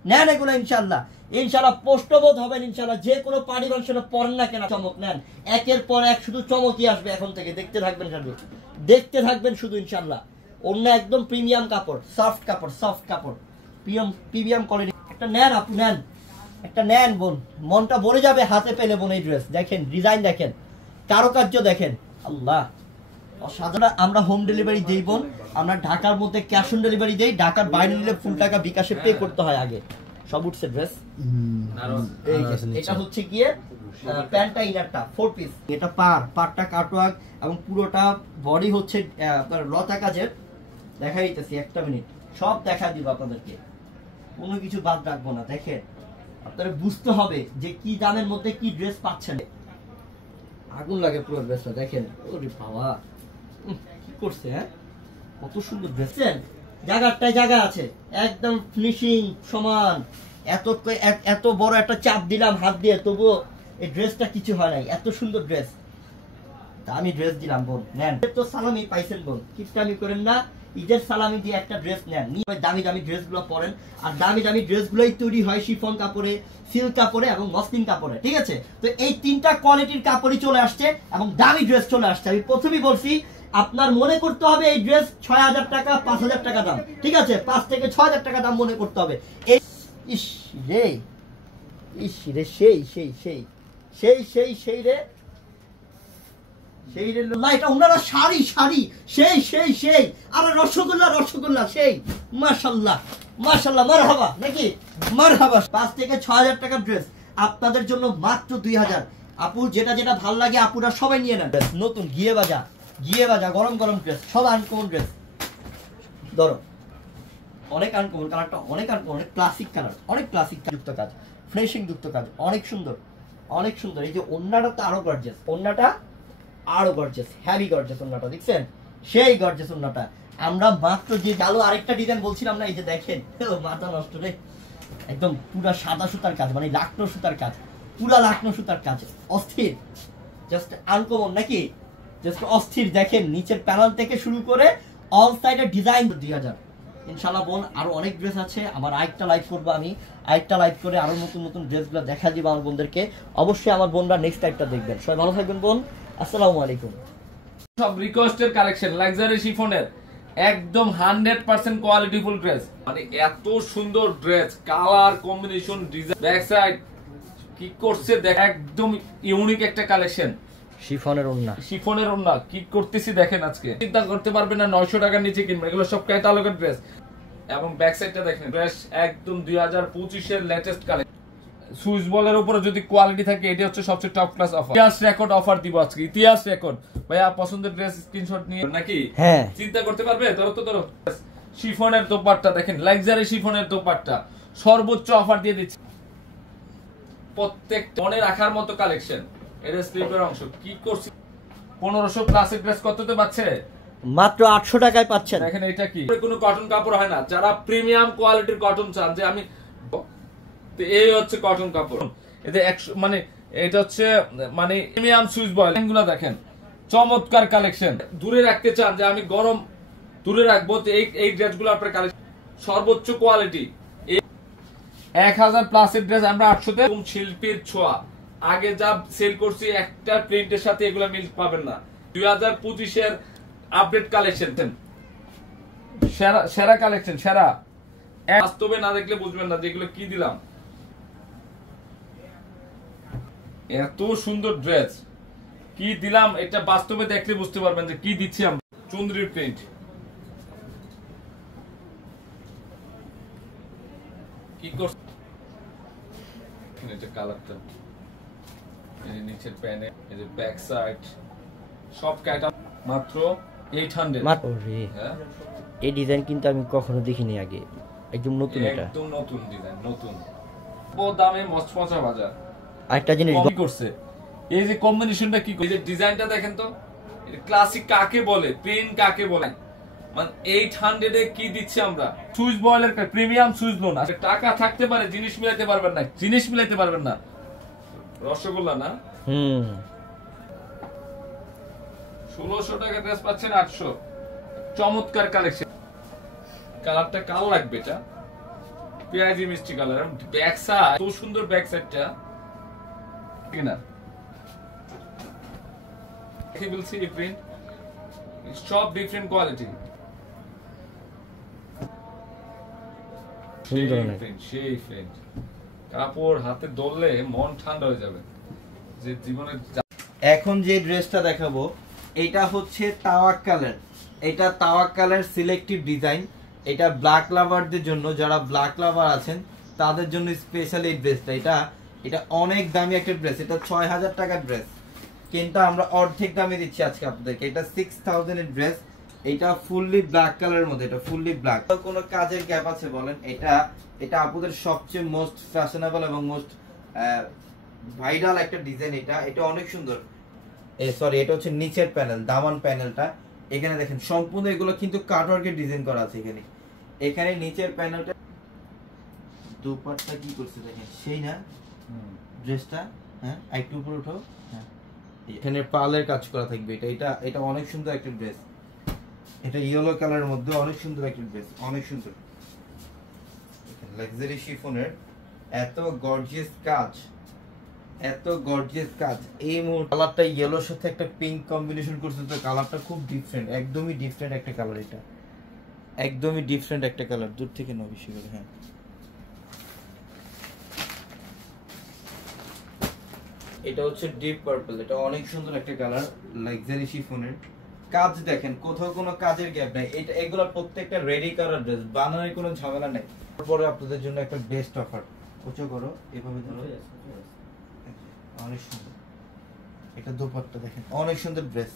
নেন এগুলো ইনশাআল্লাহ, ইনশাআল্লাহ পোস্টবোধ হবেন ইনশাআল্লাহ। যে কোনো পার্টি ফাংশনে পরেন না কেন, চমক নেন। একের পর এক শুধু চমকই আসবে এখন থেকে, দেখতে থাকবেন শুধু, দেখতে থাকবেন শুধু ইনশাআল্লাহ। অন্য একদম প্রিমিয়াম কাপড়, সফট কাপড়, সফট কাপড়, প্রিমিয়াম কোয়ালিটি। একটা নেন আপু, নেন একটা, নেন বোন, মনটা ভরে যাবে হাতে পেলে বোন। এই ড্রেস দেখেন, ডিজাইন দেখেন, কারুকার্য দেখেন, আল্লাহ অসাধারণ। আমরা হোম ডেলিভারি দেই বোন, আমরা ঢাকার মধ্যে ক্যাশ অন ডেলিভারি দেই। ঢাকার বাইরে নিলে ফুল টাকা বিকাশে পে করতে হয় আগে। সব উঠছে ড্রেস। এটা হচ্ছে গিয়ে প্যান্টটা, ইনারটা 4 পিস। এটা পারটা কাটওয়ার্ক এবং পুরোটা বডি হচ্ছে আপনার লতা কাজের। দেখাই দিতেছি, একটা মিনিট সব দেখা দিব আপনাদেরকে, কোনো কিছু বাদ রাখবো না। দেখেন, আপনারা বুঝতে হবে যে কি দামের মধ্যে কি ড্রেস পাচ্ছেন। আগুন লাগে পুরো ড্রেসটা দেখেন। ওরে বাবা, কি করছে, হ্যাঁ কত সুন্দর ড্রেস। জায়গাটায় জায়গা আছে, একদম ফিনিশিং সমান। এত বড় একটা চাপ দিলাম হাত দিয়ে, তবুও এই ড্রেসটা কিছু হয় নাই। এত সুন্দর ড্রেস, দামি ড্রেস দিলাম বোন, নেন। তো সালামি পাইছেন বোন, কিপটামি করেন না। ঈদের সালামি দিয়ে একটা ড্রেস নেন, দামি দামি ড্রেসগুলো পরেন। আর দামি দামি ড্রেসগুলোই তৈরি হয় শিফন কাপড়ে, সিল্ক কাপড়ে এবং মসলিন কাপড়ে, ঠিক আছে? তো এই তিনটা কোয়ালিটির কাপড়ই চলে আসছে এবং দামি ড্রেস চলে আসছে। আমি প্রথমেই বলছি, আপনার মনে করতে হবে এই ড্রেস 6000 টাকা, 5000 টাকা দাম, ঠিক আছে? 5 থেকে 6000 টাকা দাম মনে করতে হবে। এই ইস রে, ইস রে, সেই সেই সেই সেই সেই সেই রে, সেই রে না, এটা ওনারা শাড়ি শাড়ি, সেই সেই সেই। আর রসগোল্লা রসগোল্লা, সেই মাশাআল্লাহ মাশাআল্লাহ, মারহাবা নাকি, মারহাবা। 5 থেকে 6000 টাকার ড্রেস আপনাদের জন্য মাত্র 2000। আপু যেটা যেটা ভালো লাগে আপুরা সবাই নিয়ে নেন। নতুন গিয়ে বাজা, গিয়ে বাজা, গরম গরম ড্রেস, সব আনকমন ড্রেস। ধরো, অনেক আনকমন কালারটা, অনেক আনকমন, অনেক ক্লাসিক কালার, অনেক ক্লাসিক যুক্ত কাজ, ফিনিশিং যুক্ত কাজ, অনেক সুন্দর, অনেক সুন্দর। এই যে ওন্নাটা তো আরো গর্জিয়াস, ওন্নাটা আরো গর্জিয়াস, হ্যাভি গর্জিয়াস ওন্নাটা, দেখছেন? সেই গর্জিয়াস ওন্নাটা। আমরা মাত্র যে আলো আরেকটা ডিজাইন বলছিলাম না, এই যে দেখেন, মাথা নষ্ট রে, একদম পুরা সাদা সুতার কাজ, মানে লাকনো সুতার কাজ, পুরা লাকনো সুতার কাজ, অস্থির, জাস্ট আনকমন নাকি, জাস্ট অস্থির। দেখেন নিচের প্যানেল থেকে শুরু করে অল সাইডের ডিজাইন। 2000 ইনশাআল্লাহ বোন, আরো অনেক ড্রেস আছে। আমার আরেকটা লাইভ করবো, আমি আরেকটা লাইভ করে আরো নতুন নতুন ড্রেসগুলো দেখা দিব আমার বোনদেরকে। অবশ্যই আমার বোনরা নেক্সট লাইভটা দেখবেন। সবাই ভালো থাকবেন বোন, আসসালামু আলাইকুম। সব রিকোয়েস্টের কালেকশন, লাক্সারি শিফনের, একদম 100% কোয়ালিটিফুল ড্রেস। মানে এত সুন্দর dress, colour combination, design, back side কি করছে দেখ, একদম ইউনিক একটা কালেকশন। শিফনের ওড়না, শিফনের ওড়না কি করতেছি দেখেন আজকে। চিন্তা করতে পারবেন না 900 টাকার নিচে কিনবেন, এগুলো সব ক্যাটালগের ড্রেস। এবং ব্যাক সাইডটা দেখেন, ড্রেস একদম 2025 এর লেটেস্ট কালেকশন। সুইচ বলের উপরে যদি কোয়ালিটি থাকে, এটা হচ্ছে সবচেয়ে টপ ক্লাস অফার। ইতিহাস রেকর্ড অফার দিব আজকে, ইতিহাস রেকর্ড। ভাইয়া পছন্দের ড্রেস স্ক্রিনশট নিয়ে নাকি, হ্যাঁ চিন্তা করতে পারবে। ধরো তো ধরো, শিফনের দোপাট্টা দেখেন, লাক্সারি শিফনের দোপাট্টা, সর্বোচ্চ অফার দিয়ে দিচ্ছি। প্রত্যেক মনে রাখার মতো কালেকশন। এটা স্লিপের অংশ, কি করছি 1500 ক্লাসিক ড্রেস কততে পাচ্ছে? মাত্র 800 টাকায় পাচ্ছেন। দেখেন এটা কি, কোনো কটন কাপড় হয় না। যারা প্রিমিয়াম কোয়ালিটির কটন চান, যে আমি, এই হচ্ছে কটন কাপড়। এতে মানে এটা হচ্ছে মানে প্রিমিয়াম সুইচ বয়েল। এগুলো দেখেন, চমৎকার কালেকশন। দূরে রাখতে চান যে আমি গরম দূরে রাখবো, তো এই ড্রেসগুলো আপনার কালেকশন সর্বোচ্চ কোয়ালিটি। 1000 প্লাসের ড্রেস আমরা 800 তে। শিল্পীর ছোঁয়া, আগে যা সেল করছি একটা প্রিন্টের সাথে এগুলো মিল পাবেন না। 2025 এর আপডেট কালেকশন, সেরা সেরা কালেকশন, সেরা। বাস্তবে না দেখলে বুঝবেন না যেগুলো কি দিলাম। এত সুন্দর ড্রেস কি দিলাম, এটা বাস্তবে দেখলে বুঝতে পারবেন যে কি দিচ্ছি আমরা। চুনরির প্রিন্ট, কি করছে এটা কালারটা, এই নিচের প্যানে, এই যে ব্যাক সাইড, সব কাটা মাত্র 800। মাত্র রে, হ্যাঁ এই ডিজাইন কিন্তু আমি কখনো দেখিনি আগে, একদম নতুন এটা। একদম নতুন ডিজাইন, নতুন ও দামে মস্ত পচা বাজার। আরেকটা জিনিস কি করছে, এই যে কম্বিনেশনটা কি, এই যে ডিজাইনটা দেখেন তো, ক্লাসিক কাকে বলে, প্রিন্ট কাকে বলে, মানে 800 এ কি দিচ্ছি আমরা। সুইচ বয়েলের প্রিমিয়াম সুইচ লোন, টাকা থাকতে পারে জিনিস মিলাইতে পারবেন না, জিনিস মিলাইতে পারবেন না। রসগোল্লা না, 1600 টাকা ড্রেস পাচ্ছেন 800। চমৎকার কালেকশন, কালারটা কালো লাগবে, এটা পেঁয়াজি মিষ্টি কালার, ব্যাক সাইড তো সুন্দর, ব্যাক সাইডটা কিনা you will see print, সব ডিফারেন্ট কোয়ালিটি, সুন্দর অনেক। সেই প্রিন্ট, কাপড় হাতে ধরলে মন ঠান্ডা হয়ে যাবে যে জীবনে। এখন যে ড্রেসটা দেখাবো এটা হচ্ছে তাওয়াক্কালের, এটা তাওয়াক্কালের সিলেক্টিভ ডিজাইন। এটা ব্ল্যাক লাভারদের জন্য, যারা ব্ল্যাক লাভার আছেন তাদের জন্য স্পেশাল এই ড্রেসটা। এটা অনেক দামি একটা ড্রেস, এটা 6000 টাকার ড্রেস, কিন্তু আমরা অর্ধেক দামে দিচ্ছি আজকে আপনাদেরকে। এটা 6000 এর ড্রেস, এটা ফুললি ব্ল্যাক কালারের মধ্যে, এটা ফুললি ব্ল্যাক। কোনো কাজের গ্যাপ আছে বলেন? এটা আপনাদের সবচেয়ে মোস্ট ফ্যাশনেবল এবং মোস্ট ভাইরাল একটা ডিজাইন। এটা অনেক সুন্দর। সরি, এটা হচ্ছে নিচের প্যানেল, দামান প্যানেলটা। এখানে দেখেন সম্পূর্ণ এগুলো কিন্তু কাটওয়ার্কের ডিজাইন করা আছে। এখানে নিচের প্যানেলটা, দোপাট্টা কি করছে দেখেন, সেই না ড্রেসটা? হ্যাঁ, একটু উপরে উঠো। হ্যাঁ, এখানে পালের কাজ করা থাকবে। এটা অনেক সুন্দর একটা ড্রেস। এটা ইয়েলো কালারের মধ্যে অনেক সুন্দর একটা ড্রেস, অনেক সুন্দর। লাক্সারি শিফনের এত গর্জিয়াস কাজ, এত গর্জিয়াস কাজ। এই মুহূর্তে কালারটা ইয়েলোর সাথে একটা পিঙ্ক কম্বিনেশন করছে, তো কালারটা খুব ডিফারেন্ট, একদমই ডিফারেন্ট একটা কালার। এটা একদমই ডিফারেন্ট একটা কালার, দূর থেকে না বেশি করে। হ্যাঁ, এটা হচ্ছে ডিপ পার্পল, এটা অনেক সুন্দর একটা কালার, লাক্সারি শিফনের। কাজ দেখেন, কোথাও কোনো কাজের গ্যাপ নাই। এগুলো প্রত্যেকটা রেডি করার ড্রেস, বানানোর কোনো ঝামেলা নাই। তারপরে আপনাদের জন্য একটা বেস্ট অফার, উঁচু করো, এভাবে ধরো, অনেক সুন্দর। এটা দোপাট্টা দেখেন, অনেক সুন্দর ড্রেস,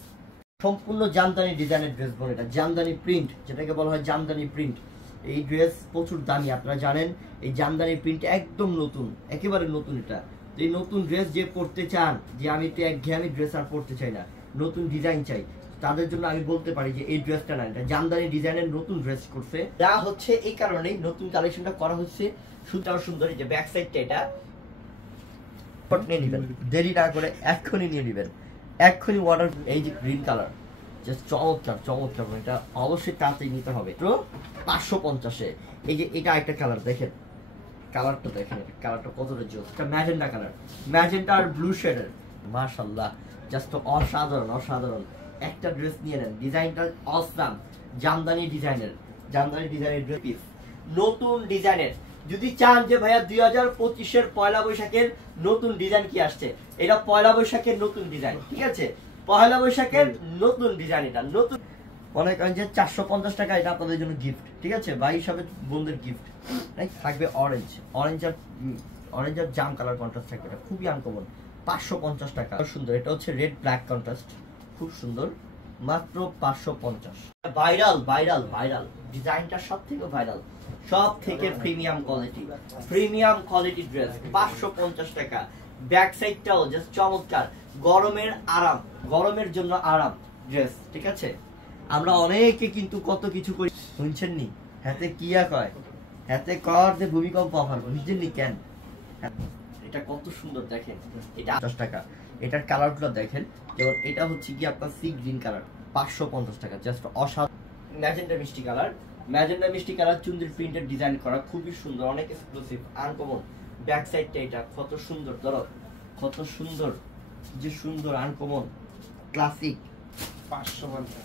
সম্পূর্ণ জামদানি ডিজাইনের ড্রেস বলে এটা, জামদানি প্রিন্ট, যেটাকে বলা হয় জামদানি প্রিন্ট। এই ড্রেস প্রচুর দামি, আপনারা জানেন। এই জামদানি প্রিন্ট একদম নতুন, একেবারে নতুন। এটা এই নতুন ড্রেস যে পড়তে চান, যে আমি তো একঘেয়েমি ড্রেস আর পড়তে চাই না, নতুন ডিজাইন চাই, তাদের জন্য আমি বলতে পারি যে এই ড্রেসটা না, এটা জামদানি ডিজাইনের নতুন ড্রেস করছে। যা হচ্ছে এই কারণেই নতুন কালেকশনটা করা হচ্ছে, সুন্দর সুন্দর। যে ব্যাক সাইডটা, এটা নিয়ে নেবেন, দেরি না করে এক্ষুনি নিয়ে নেবেন, এক্ষুনি অর্ডার। এই যে গ্রিন কালার, জাস্ট চমৎকার চমৎকার, এটা অবশ্যই তাড়াতাড়ি নিতে হবে। 550-এ এই যে এটা একটা কালার দেখেন, কালারটা দেখেন, কালারটা কতটা জোস। এটা ম্যাজেন্টা কালার, ম্যাজেন্টা আর ব্লু শেডের, মাশাআল্লাহ, জাস্ট অসাধারণ অসাধারণ একটা ড্রেস নিয়ে নেন। ডিজাইনটা অসাম, জামদানি ডিজাইনের ড্রেস পিস, নতুন ডিজাইনের। যদি চান যে ভাইয়া 2025-এর পয়লা বৈশাখের নতুন ডিজাইন কি আসছে, এটা পয়লা বৈশাখের নতুন ডিজাইন, ঠিক আছে? পয়লা বৈশাখের নতুন ডিজাইন, এটা নতুন। মনে করেন যে 450 টাকা, এটা আপনাদের জন্য গিফট, ঠিক আছে? ভাই হিসাবে বোনদের গিফট। থাকবে অরেঞ্জ আর জাম কালার কন্ট্রাস্ট থাকবে, এটা খুবই আনকমন। 550 টাকা, সুন্দর। এটা হচ্ছে রেড ব্ল্যাক কন্ট্রাস্ট, খুব সুন্দর, মাত্র 550। ভাইরাল ভাইরাল ভাইরাল ডিজাইনটা, সব থেকে ভাইরাল, সব থেকে প্রিমিয়াম কোয়ালিটি ড্রেস, 550 টাকা। ব্যাক সাইডটাও জাস্ট চমৎকার, গরমের জন্য আরাম ড্রেস, ঠিক আছে? আমরা অনেকে কিন্তু কত কিছু করি, শুনছেন নি? হাতে কিয়া কয়, হাতে কর যে ভূমিকম্প অফার, বুঝছেন নি কেন? এটা কত সুন্দর দেখেন, এটা 50 টাকা। এটার কালারগুলো দেখেন, যেমন এটা হচ্ছে কি আপনার সি গ্রিন কালার, 550 টাকা, জাস্ট অসাধারণ। ম্যাজেন্টা মিষ্টি কালার, চুন্দির প্রিন্টের ডিজাইন করা, খুবই সুন্দর, অনেক এক্সক্লুসিভ, আনকমন। ব্যাক সাইডটা এটা কত সুন্দর, ধরো কত সুন্দর, যে সুন্দর, আনকমন, ক্লাসিক। 550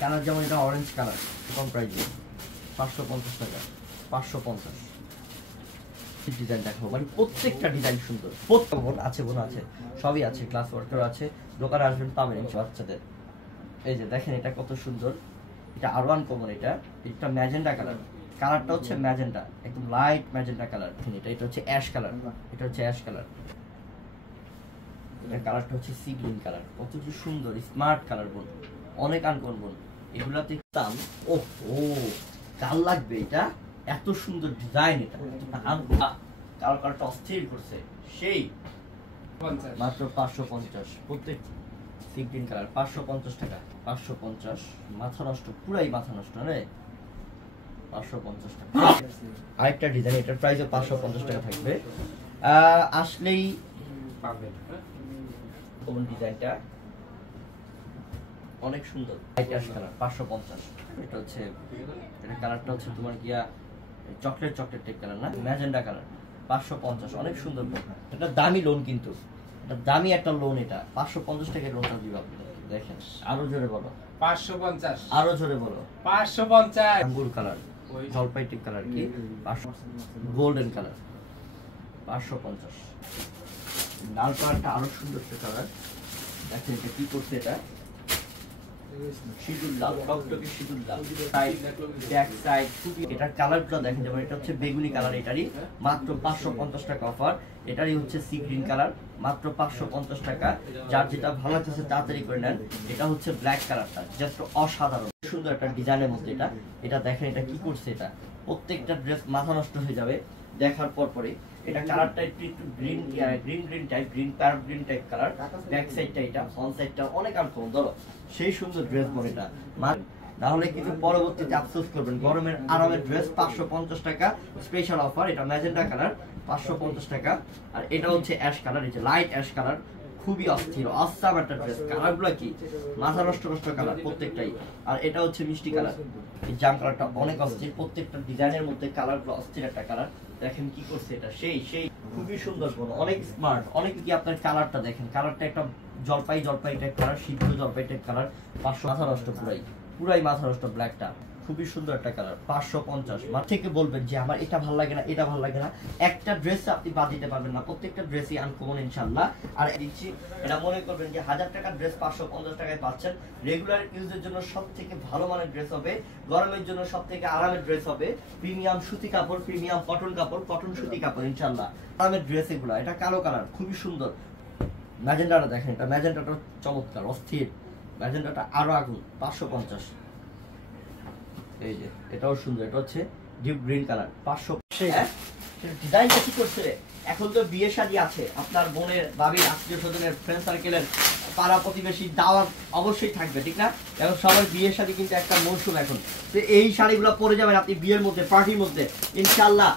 কালার, যেমন এটা অরেঞ্জ কালার, কম প্রাইসে 550 টাকা, 550। ডিজাইন দেখাবো, মানে প্রত্যেকটা ডিজাইন সুন্দর। বোন আছে, সবই আছে, ক্লাস ওয়ার্কার আছে, দোকানে আসবেন পাবেন বাচ্চাদের। এই যে দেখেন এটা কত সুন্দর, এটা আরো আনকমন। এটা ম্যাজেন্ডা কালার, কালারটা হচ্ছে ম্যাজেন্ডা, একদম লাইট ম্যাজেন্ডা কালার। এটা হচ্ছে অ্যাশ কালার, এটা হচ্ছে অ্যাশ কালার, এটা কালারটা হচ্ছে সি গ্রিন কালার। কত সুন্দর স্মার্ট কালার বোন, অনেক আনকমন বোন। এগুলাতে দাম ও কাল লাগবে, এটা এত সুন্দর ডিজাইন, এটা কালারটা অস্থির করছে সেই। মাত্র 550 প্রত্যেক সি গ্রিন কালার, 550 টাকা, 550। মাথা নষ্ট, পুরাই মাথা নষ্ট রে, 550 টাকা। আরেকটা ডিজাইন, এটার প্রাইসও 550 টাকা থাকবে, আসলেই পাবেন। কোন ডিজাইনটা অনেক সুন্দর, লাইট অ্যাশ কালার, 550। এটা হচ্ছে, এটা কালারটা হচ্ছে তোমার গিয়া চকলেট টাইপ কালার না, ম্যাজেন্ডা কালার, 550। অনেক সুন্দর। এটা দামি লোন, কিন্তু এটা দামি একটা লোন, এটা 550 টাকার লোনটা দিব আপনি। দেখেন আরো জোরে বলো, 550। আরো জোরে বলো, 550। আঙ্গুর কালার, জলপাই টাইপ কালার কি, গোল্ডেন কালার, 550। লাল কালারটা আরো সুন্দর একটা কালার। দেখেন এটা কি করছে, এটা সিঁদুর লাল, টকটকে সিঁদুর লাল, ব্যাক সাইড। এটার কালারটা দেখেন, যেমন এটা হচ্ছে বেগুনি কালার, এটারই মাত্র 550 টাকা অফার। এটারই হচ্ছে সি গ্রিন কালার, মাত্র 550 টাকা। যার যেটা ভালো লাগতেছে তাড়াতাড়ি করে নেন। এটা হচ্ছে ব্ল্যাক কালারটা, জাস্ট অসাধারণ সুন্দর একটা ডিজাইনের মধ্যে। এটা দেখেন এটা কি করছে, এটা প্রত্যেকটা ড্রেস মাথা নষ্ট হয়ে যাবে দেখার পরে। এটা কালারটা একটু green type, green parrot green type colour. Back সাইডটা, এটা ফ্রন্ট সাইডটা অনেক আনকমন, ধরো সেই সুন্দর ড্রেস মনে। এটা না হলে কিন্তু পরবর্তীতে আফসোস করবেন। গরমের আরামের ড্রেস 550 টাকা স্পেশাল অফার। এটা ম্যাজেন্ডা কালার, 550 টাকা। আর এটা হচ্ছে অ্যাশ কালার, এই যে লাইট অ্যাশ কালার, খুবই অস্থির অসাম একটা ড্রেস। কালারগুলো কি মাথা নষ্ট কালার প্রত্যেকটাই। আর এটা হচ্ছে মিষ্টি কালার, এই জাম কালারটা অনেক অস্থির। প্রত্যেকটা ডিজাইনের মধ্যে কালারগুলো অস্থির একটা কালার। দেখেন কি করছে, এটা সেই খুবই সুন্দর, অনেক স্মার্ট। অনেক কি আপনার কালারটা দেখেন, কালারটা একটা জলপাই টাইপ কালার, সিদ্ধ জলপাই টাইপ কালার। 500 মাথা নষ্ট, পুরাই মাথা নষ্ট। ব্ল্যাকটা খুবই সুন্দর একটা কালার, 550। থেকে বলবেন যে আমার এটা ভালো লাগে না, এটা ভালো লাগে না, একটা ড্রেস আপনি বাদ দিতে পারবেন না। প্রত্যেকটা ড্রেসই আনকমন ইনশাআল্লাহ। আর দিচ্ছি, এটা মনে করবেন যে 1000 টাকার ড্রেস 550 টাকায় পাচ্ছেন। রেগুলার ইউজের জন্য সবথেকে ভালো মানের ড্রেস হবে, গরমের জন্য সবথেকে আরামের ড্রেস হবে। প্রিমিয়াম সুতি কাপড়, প্রিমিয়াম কটন কাপড়, কটন সুতি কাপড় ইনশাআল্লাহ আরামের ড্রেস এগুলো। এটা কালো কালার, খুবই সুন্দর। ম্যাজেন্ডাটা দেখেন, এটা ম্যাজেন্ডাটা চমৎকার অস্থির, ম্যাজেন্ডাটা আরো আগুন, 550। এই যে এটাও সুন্দর, এটা হচ্ছে ডিপ গ্রিন কালার, 500। ডিজাইনটা কি করছে, এখন তো বিয়ে শাদী আছে, আপনার বোনের, ভাবির, আত্মীয় স্বজনের, ফ্রেন্ড সার্কেলের, পাড়া প্রতিবেশী দাওয়াত অবশ্যই থাকবে, ঠিক না? এখন সবার বিয়ে শাদী কিন্তু একটা মৌসুম এখন। তো এই শাড়িগুলো পরে যাবেন আপনি বিয়ের মধ্যে, পার্টির মধ্যে ইনশাআল্লাহ।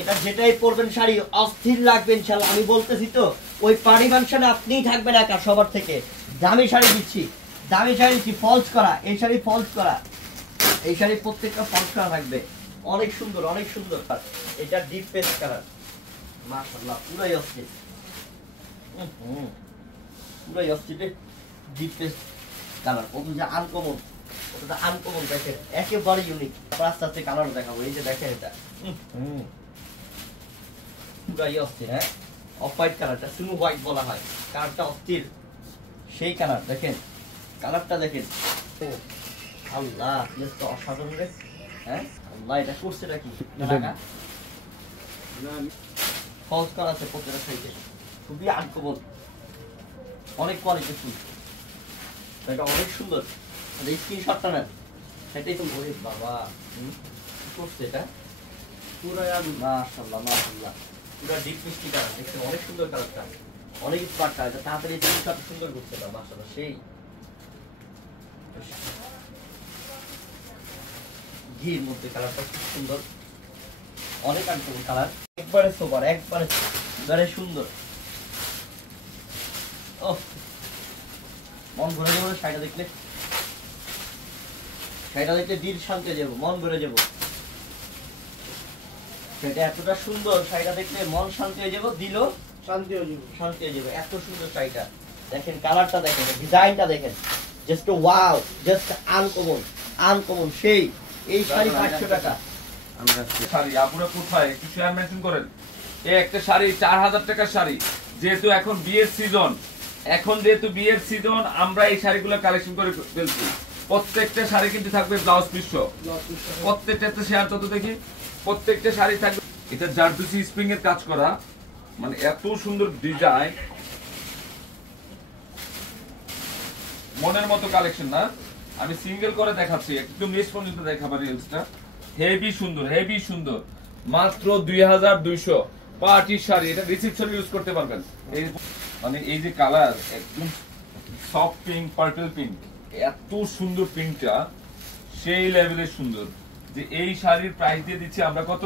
এটা যেটাই পরবেন শাড়ি অস্থির লাগবে ইনশাআল্লাহ। আমি বলতেছি তো, ওই পার্টি ফাংশনে আপনিই থাকবেন একা সবার থেকে। দামি শাড়ি দিচ্ছি, ফলস করা, এই শাড়ি ফলস করা, এই শাড়ি প্রত্যেকটা ফলস করা থাকবে। অনেক সুন্দর, অনেক সুন্দর। এটা ডিপ পেস্ট কালার, মাশাআল্লাহ পুরাই অস্থির, পুরাই অস্থির ডিপ পেস্ট কালার। কত যে আনকমন, কতটা আনকমন দেখেন, একেবারে ইউনিক। আস্তে আস্তে কালার দেখাবো। এই যে দেখেন এটা পুরাই অস্থির। হ্যাঁ, অফ হোয়াইট কালারটা, স্নো হোয়াইট বলা হয়, কালারটা অস্থির সেই কালার। দেখেন কালারটা দেখেন, ও আল্লাহ তো অসাধারণ রে। হ্যাঁ আল্লাহ, এটা করছেটা কি, ফলস করা আছে প্রত্যেকটা সাইডে, খুবই আনকমন, অনেক কোয়ালিটি ফুল। এটা অনেক সুন্দর। এই স্ক্রিনশটটা নেন, সেটাই তো বলি বাবা কি করছে এটা, পুরো মাশাআল্লাহ মাশাআল্লাহ, পুরো ডিপ মিষ্টি কালার। দেখতে অনেক সুন্দর কালারটা, অনেক স্মার্ট কালার। এটা তাড়াতাড়ি স্ক্রিনশট সুন্দর করছে না, মাশাআল্লাহ সেই। ঘির মধ্যে কালারটা খুব সুন্দর, অনেক আনকমন কালার, একবারে সোবার, একবারে সুন্দর। ও মন ভরে যাবো শাড়িটা দেখলে, শাড়িটা দেখলে দিল শান্তি হয়ে যাবো, মন ভরে যাবো। সেটা এতটা সুন্দর, শাড়িটা দেখলে মন শান্তি হয়ে যাবো, দিলও শান্তি হয়ে যাবে। এত সুন্দর শাড়িটা দেখেন, কালারটা দেখেন, ডিজাইনটা দেখেন, জাস্ট ওয়াও, জাস্ট আনকমন সেই। এই শাড়ি 500 টাকা। শাড়ি আপনারা কোথায় একটু শেয়ার মেনশন করেন। এই একটা শাড়ি 4000 টাকার শাড়ি, যেহেতু এখন বিয়ের সিজন, আমরা এই শাড়িগুলো কালেকশন করে ফেলছি। প্রত্যেকটা শাড়ি কিন্তু থাকবে ব্লাউজ পিস সহ, প্রত্যেকটা একটা শেয়ার তত দেখি, প্রত্যেকটা শাড়ি থাকবে। এটা জারদুসি স্প্রিং এর কাজ করা, মানে এত সুন্দর ডিজাইন, মনের মতো কালেকশন না। আমি সিঙ্গেল করে দেখাচ্ছি, একদম নিচ পর্যন্ত দেখাবার রিলসটা। হেভি সুন্দর, মাত্র 2200 পার্টি শাড়ি। এটা রিসেপশনে ইউজ করতে পারবেন। এই মানে এই যে কালার, একদম সফট পিঙ্ক, পার্পল পিঙ্ক, এত সুন্দর পিঙ্কটা, সেই লেভেলের সুন্দর। যে এই শাড়ির প্রাইস দিয়ে দিচ্ছি আমরা কত?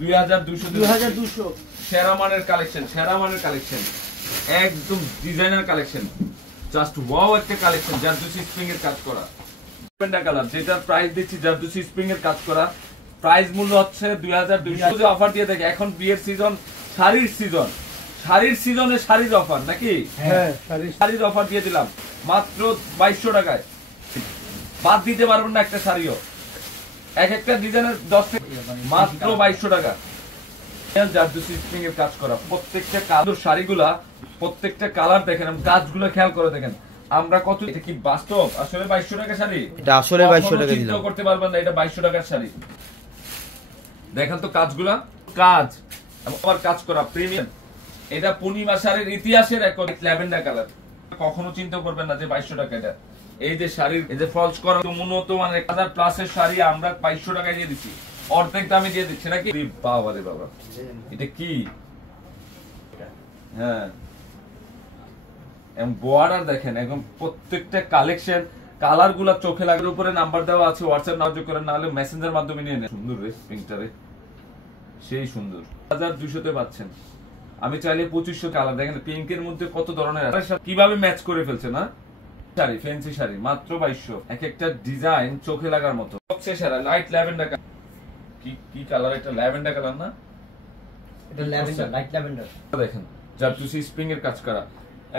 2200। সেরা মানের কালেকশন, একদম ডিজাইনার কালেকশন, জাস্ট ওয়াও একটা কালেকশন। জারদুসি স্প্রিং এর কাজ করা ল্যাভেন্ডার কালার, যেটার প্রাইস দিচ্ছি জারদুসি স্প্রিং এর কাজ করা, প্রাইস মূল্য হচ্ছে 2200। অফার দিয়ে দেখে, এখন বিয়ের সিজন, শাড়ির সিজনে শাড়ির অফার নাকি? হ্যাঁ, শাড়ির অফার দিয়ে দিলাম মাত্র 2200 টাকায়। বাদ দিতে পারবেন না একটা শাড়িও, এক একটা ডিজাইনের 10 থেকে মাত্র 2200 টাকা। জারদুসি স্প্রিং এর কাজ করা প্রত্যেকটা কালার, শাড়িগুলা প্রত্যেকটা কালার দেখেন, কাজগুলো খেয়াল করে দেখেন। আমরা কত, এটা কি বাস্তব আসলে 2200 টাকা শাড়ি? এটা আসলে 2200 টাকা দিলাম। চিন্তা করতে পারবেন না এটা 2200 টাকার শাড়ি। দেখেন তো কাজগুলা, আবার কাজ করা প্রিমিয়াম। এটা পূর্ণিমা শাড়ির ইতিহাসের এক ল্যাভেন্ডার কালার, কখনো চিন্তা করবেন না যে 2200 টাকা। এটা এই যে শাড়ির, এই যে ফলস করা উন্নত মানে 1000 প্লাসের শাড়ি আমরা 2200 টাকায় দিয়ে দিচ্ছি, অর্ধেক দামে দিয়ে দিচ্ছি নাকি? বাবা রে বাবা, এটা কি? হ্যাঁ, বর্ডার দেখেন, একদম প্রত্যেকটা কালেকশন, কালার গুলা চোখে লাগার উপরে নাম্বার দেওয়া আছে, হোয়াটসঅ্যাপ নাও যোগ করেন, নাহলে মেসেঞ্জার মাধ্যমে নিয়ে নেন। সুন্দর রে পিঙ্কটারে, সেই সুন্দর। 1200 তে পাচ্ছেন। আমি চাইলে 2500 কালার দেখেন, পিঙ্কের মধ্যে কত ধরনের কিভাবে ম্যাচ করে ফেলছে না শাড়ি, ফ্যান্সি শাড়ি মাত্র 2200। এক একটা ডিজাইন চোখে লাগার মতো। সবচেয়ে সেরা লাইট ল্যাভেন্ডার, কি কালার? এটা ল্যাভেন্ডার কালার না? এটা ল্যাভেন্ডার, লাইট ল্যাভেন্ডার। দেখেন জারদুসি স্প্রিং এর কাজ করা।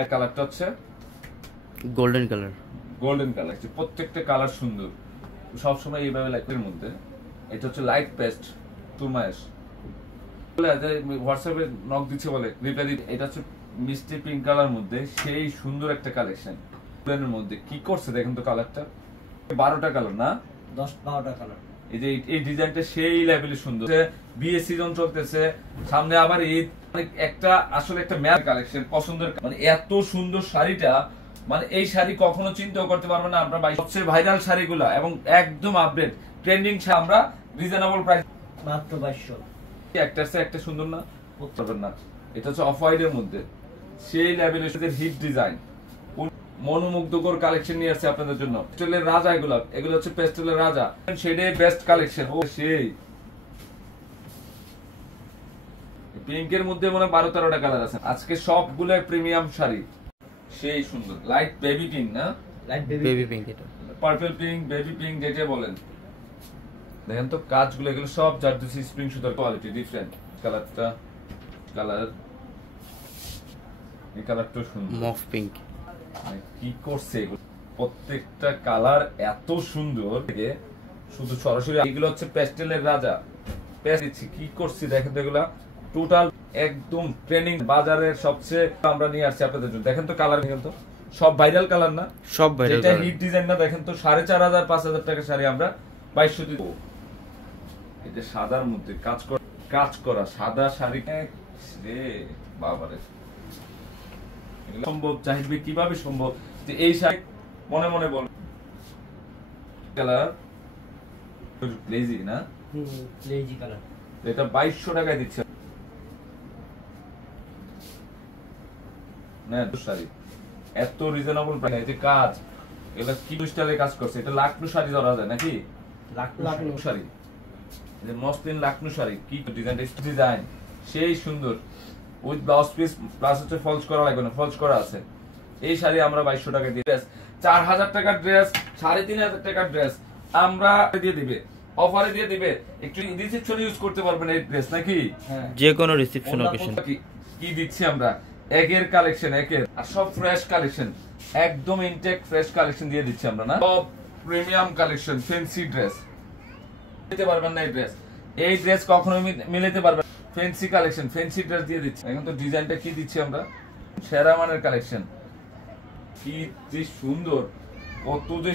এক কালারটা হচ্ছে গোল্ডেন কালার, প্রত্যেকটা কালার সুন্দর, সবসময় এইভাবে লাইটের মধ্যে। এটা হচ্ছে লাইট পেস্ট তুরমায়েশ, হোয়াটসঅ্যাপে নক দিচ্ছে বলে রিপ্লাই দিতে। এটা হচ্ছে মিষ্টি পিঙ্ক কালার মধ্যে, সেই সুন্দর একটা কালেকশন। এর মধ্যে কি করছে দেখেন তো কালারটা, 12টা কালার না 10-12টা কালার। এই যে এই ডিজাইনটা সেই লেভেলে সুন্দর। বিয়ে সিজন চলতেছে, সামনে আবার ঈদ, একটা আসলে একটা ম্যাচ কালেকশন পছন্দের। মানে এত সুন্দর শাড়িটা, মানে এই শাড়ি কখনো চিন্তাও করতে পারবে না আমরা। সবচেয়ে ভাইরাল শাড়িগুলা এবং একদম আপডেট ট্রেন্ডিং, আমরা রিজনেবল প্রাইস মাত্র 2200। একটা সুন্দর না পারবেন না। এটা হচ্ছে অফ হোয়াইট এর মধ্যে, সেই লেভেলের হিট ডিজাইন, মনোমুগ্ধকর কালেকশন নিয়ে আসছে আপনাদের জন্য। পেস্টেলের রাজা, এগুলো হচ্ছে পেস্টেলের রাজা, সেটাই বেস্ট কালেকশন। ও সেই পিঙ্কের মধ্যে মনে 12-13টা কালার আছে। আজকে সবগুলো প্রিমিয়াম শাড়ি, সেই সুন্দর। লাইট বেবি পিঙ্ক না, লাইট বেবি পিঙ্ক, এটা পার্পল পিঙ্ক, বেবি পিঙ্ক যেটা বলেন। দেখেন তো কাজগুলো, এগুলো সব জারদুসি স্প্রিং সুতার কোয়ালিটি ডিফারেন্ট। কালারটা এই কালারটা সুন্দর, মফ পিঙ্ক। কি করছে এগুলো, প্রত্যেকটা কালার এত সুন্দর। শুধু সরাসরি এগুলো হচ্ছে পেস্টেলের রাজা, কি করছি দেখেন তো, এগুলা টোটাল একদম ট্রেনিং বাজারের সবচেয়ে আমরা নিয়ে আসছি আপনাদের জন্য। দেখেন তো কালার, দেখেন তো সব ভাইরাল কালার না, সব ভাইরাল এটা হিট ডিজাইন না। দেখেন তো 4500-5000 টাকা শাড়ি আমরা 2200 দিব। এটা সাদার মধ্যে কাজ করা সাদা শাড়ি রে বাবারে, সম্ভব? জাহিদ ভাই কিভাবে সম্ভব যে এই শাড়ি মনে মনে বল কালার লেজি না, লেজি কালার। এটা 2200 টাকায় দিচ্ছে না শাড়ি, এত রিজনেবল প্রাইস। এই যে কাজ, এটা কি স্টাইলে কাজ করছে, এটা লাকনু শাড়ি ধরা যায় নাকি? লাকনু শাড়ি, এই যে মসলিন লাকনু শাড়ি, কি ডিজাইন সেই সুন্দর, উইথ ব্লাউজ পিস প্লাস হচ্ছে ফলস করা লাগবে না, ফলস করা আছে। এই শাড়ি আমরা 2200 টাকা দিয়ে, 4000 টাকার ড্রেস, 3500 টাকার ড্রেস আমরা দিয়ে দিবে, অফারে দিয়ে দিবে। একটু রিসেপশনে ইউজ করতে পারবেন এই ড্রেস নাকি? যে কোনো রিসেপশন অকেশন। কি দিচ্ছি আমরা, একের কালেকশন, একের আর সব ফ্রেশ কালেকশন, একদম ইনটেক ফ্রেশ কালেকশন দিয়ে দিচ্ছি আমরা না। সব প্রিমিয়াম কালেকশন, ফ্যান্সি ড্রেস নিতে পারবেন না। এই ড্রেস কখনো মিলাতে পারবেন। ফ্যান্সি কালেকশন, ফ্যান্সি ড্রেস দিয়ে দিচ্ছি। এখন তো ডিজাইনটা কি দিচ্ছি আমরা, সেরা মানের কালেকশন, কি যে সুন্দর, কত যে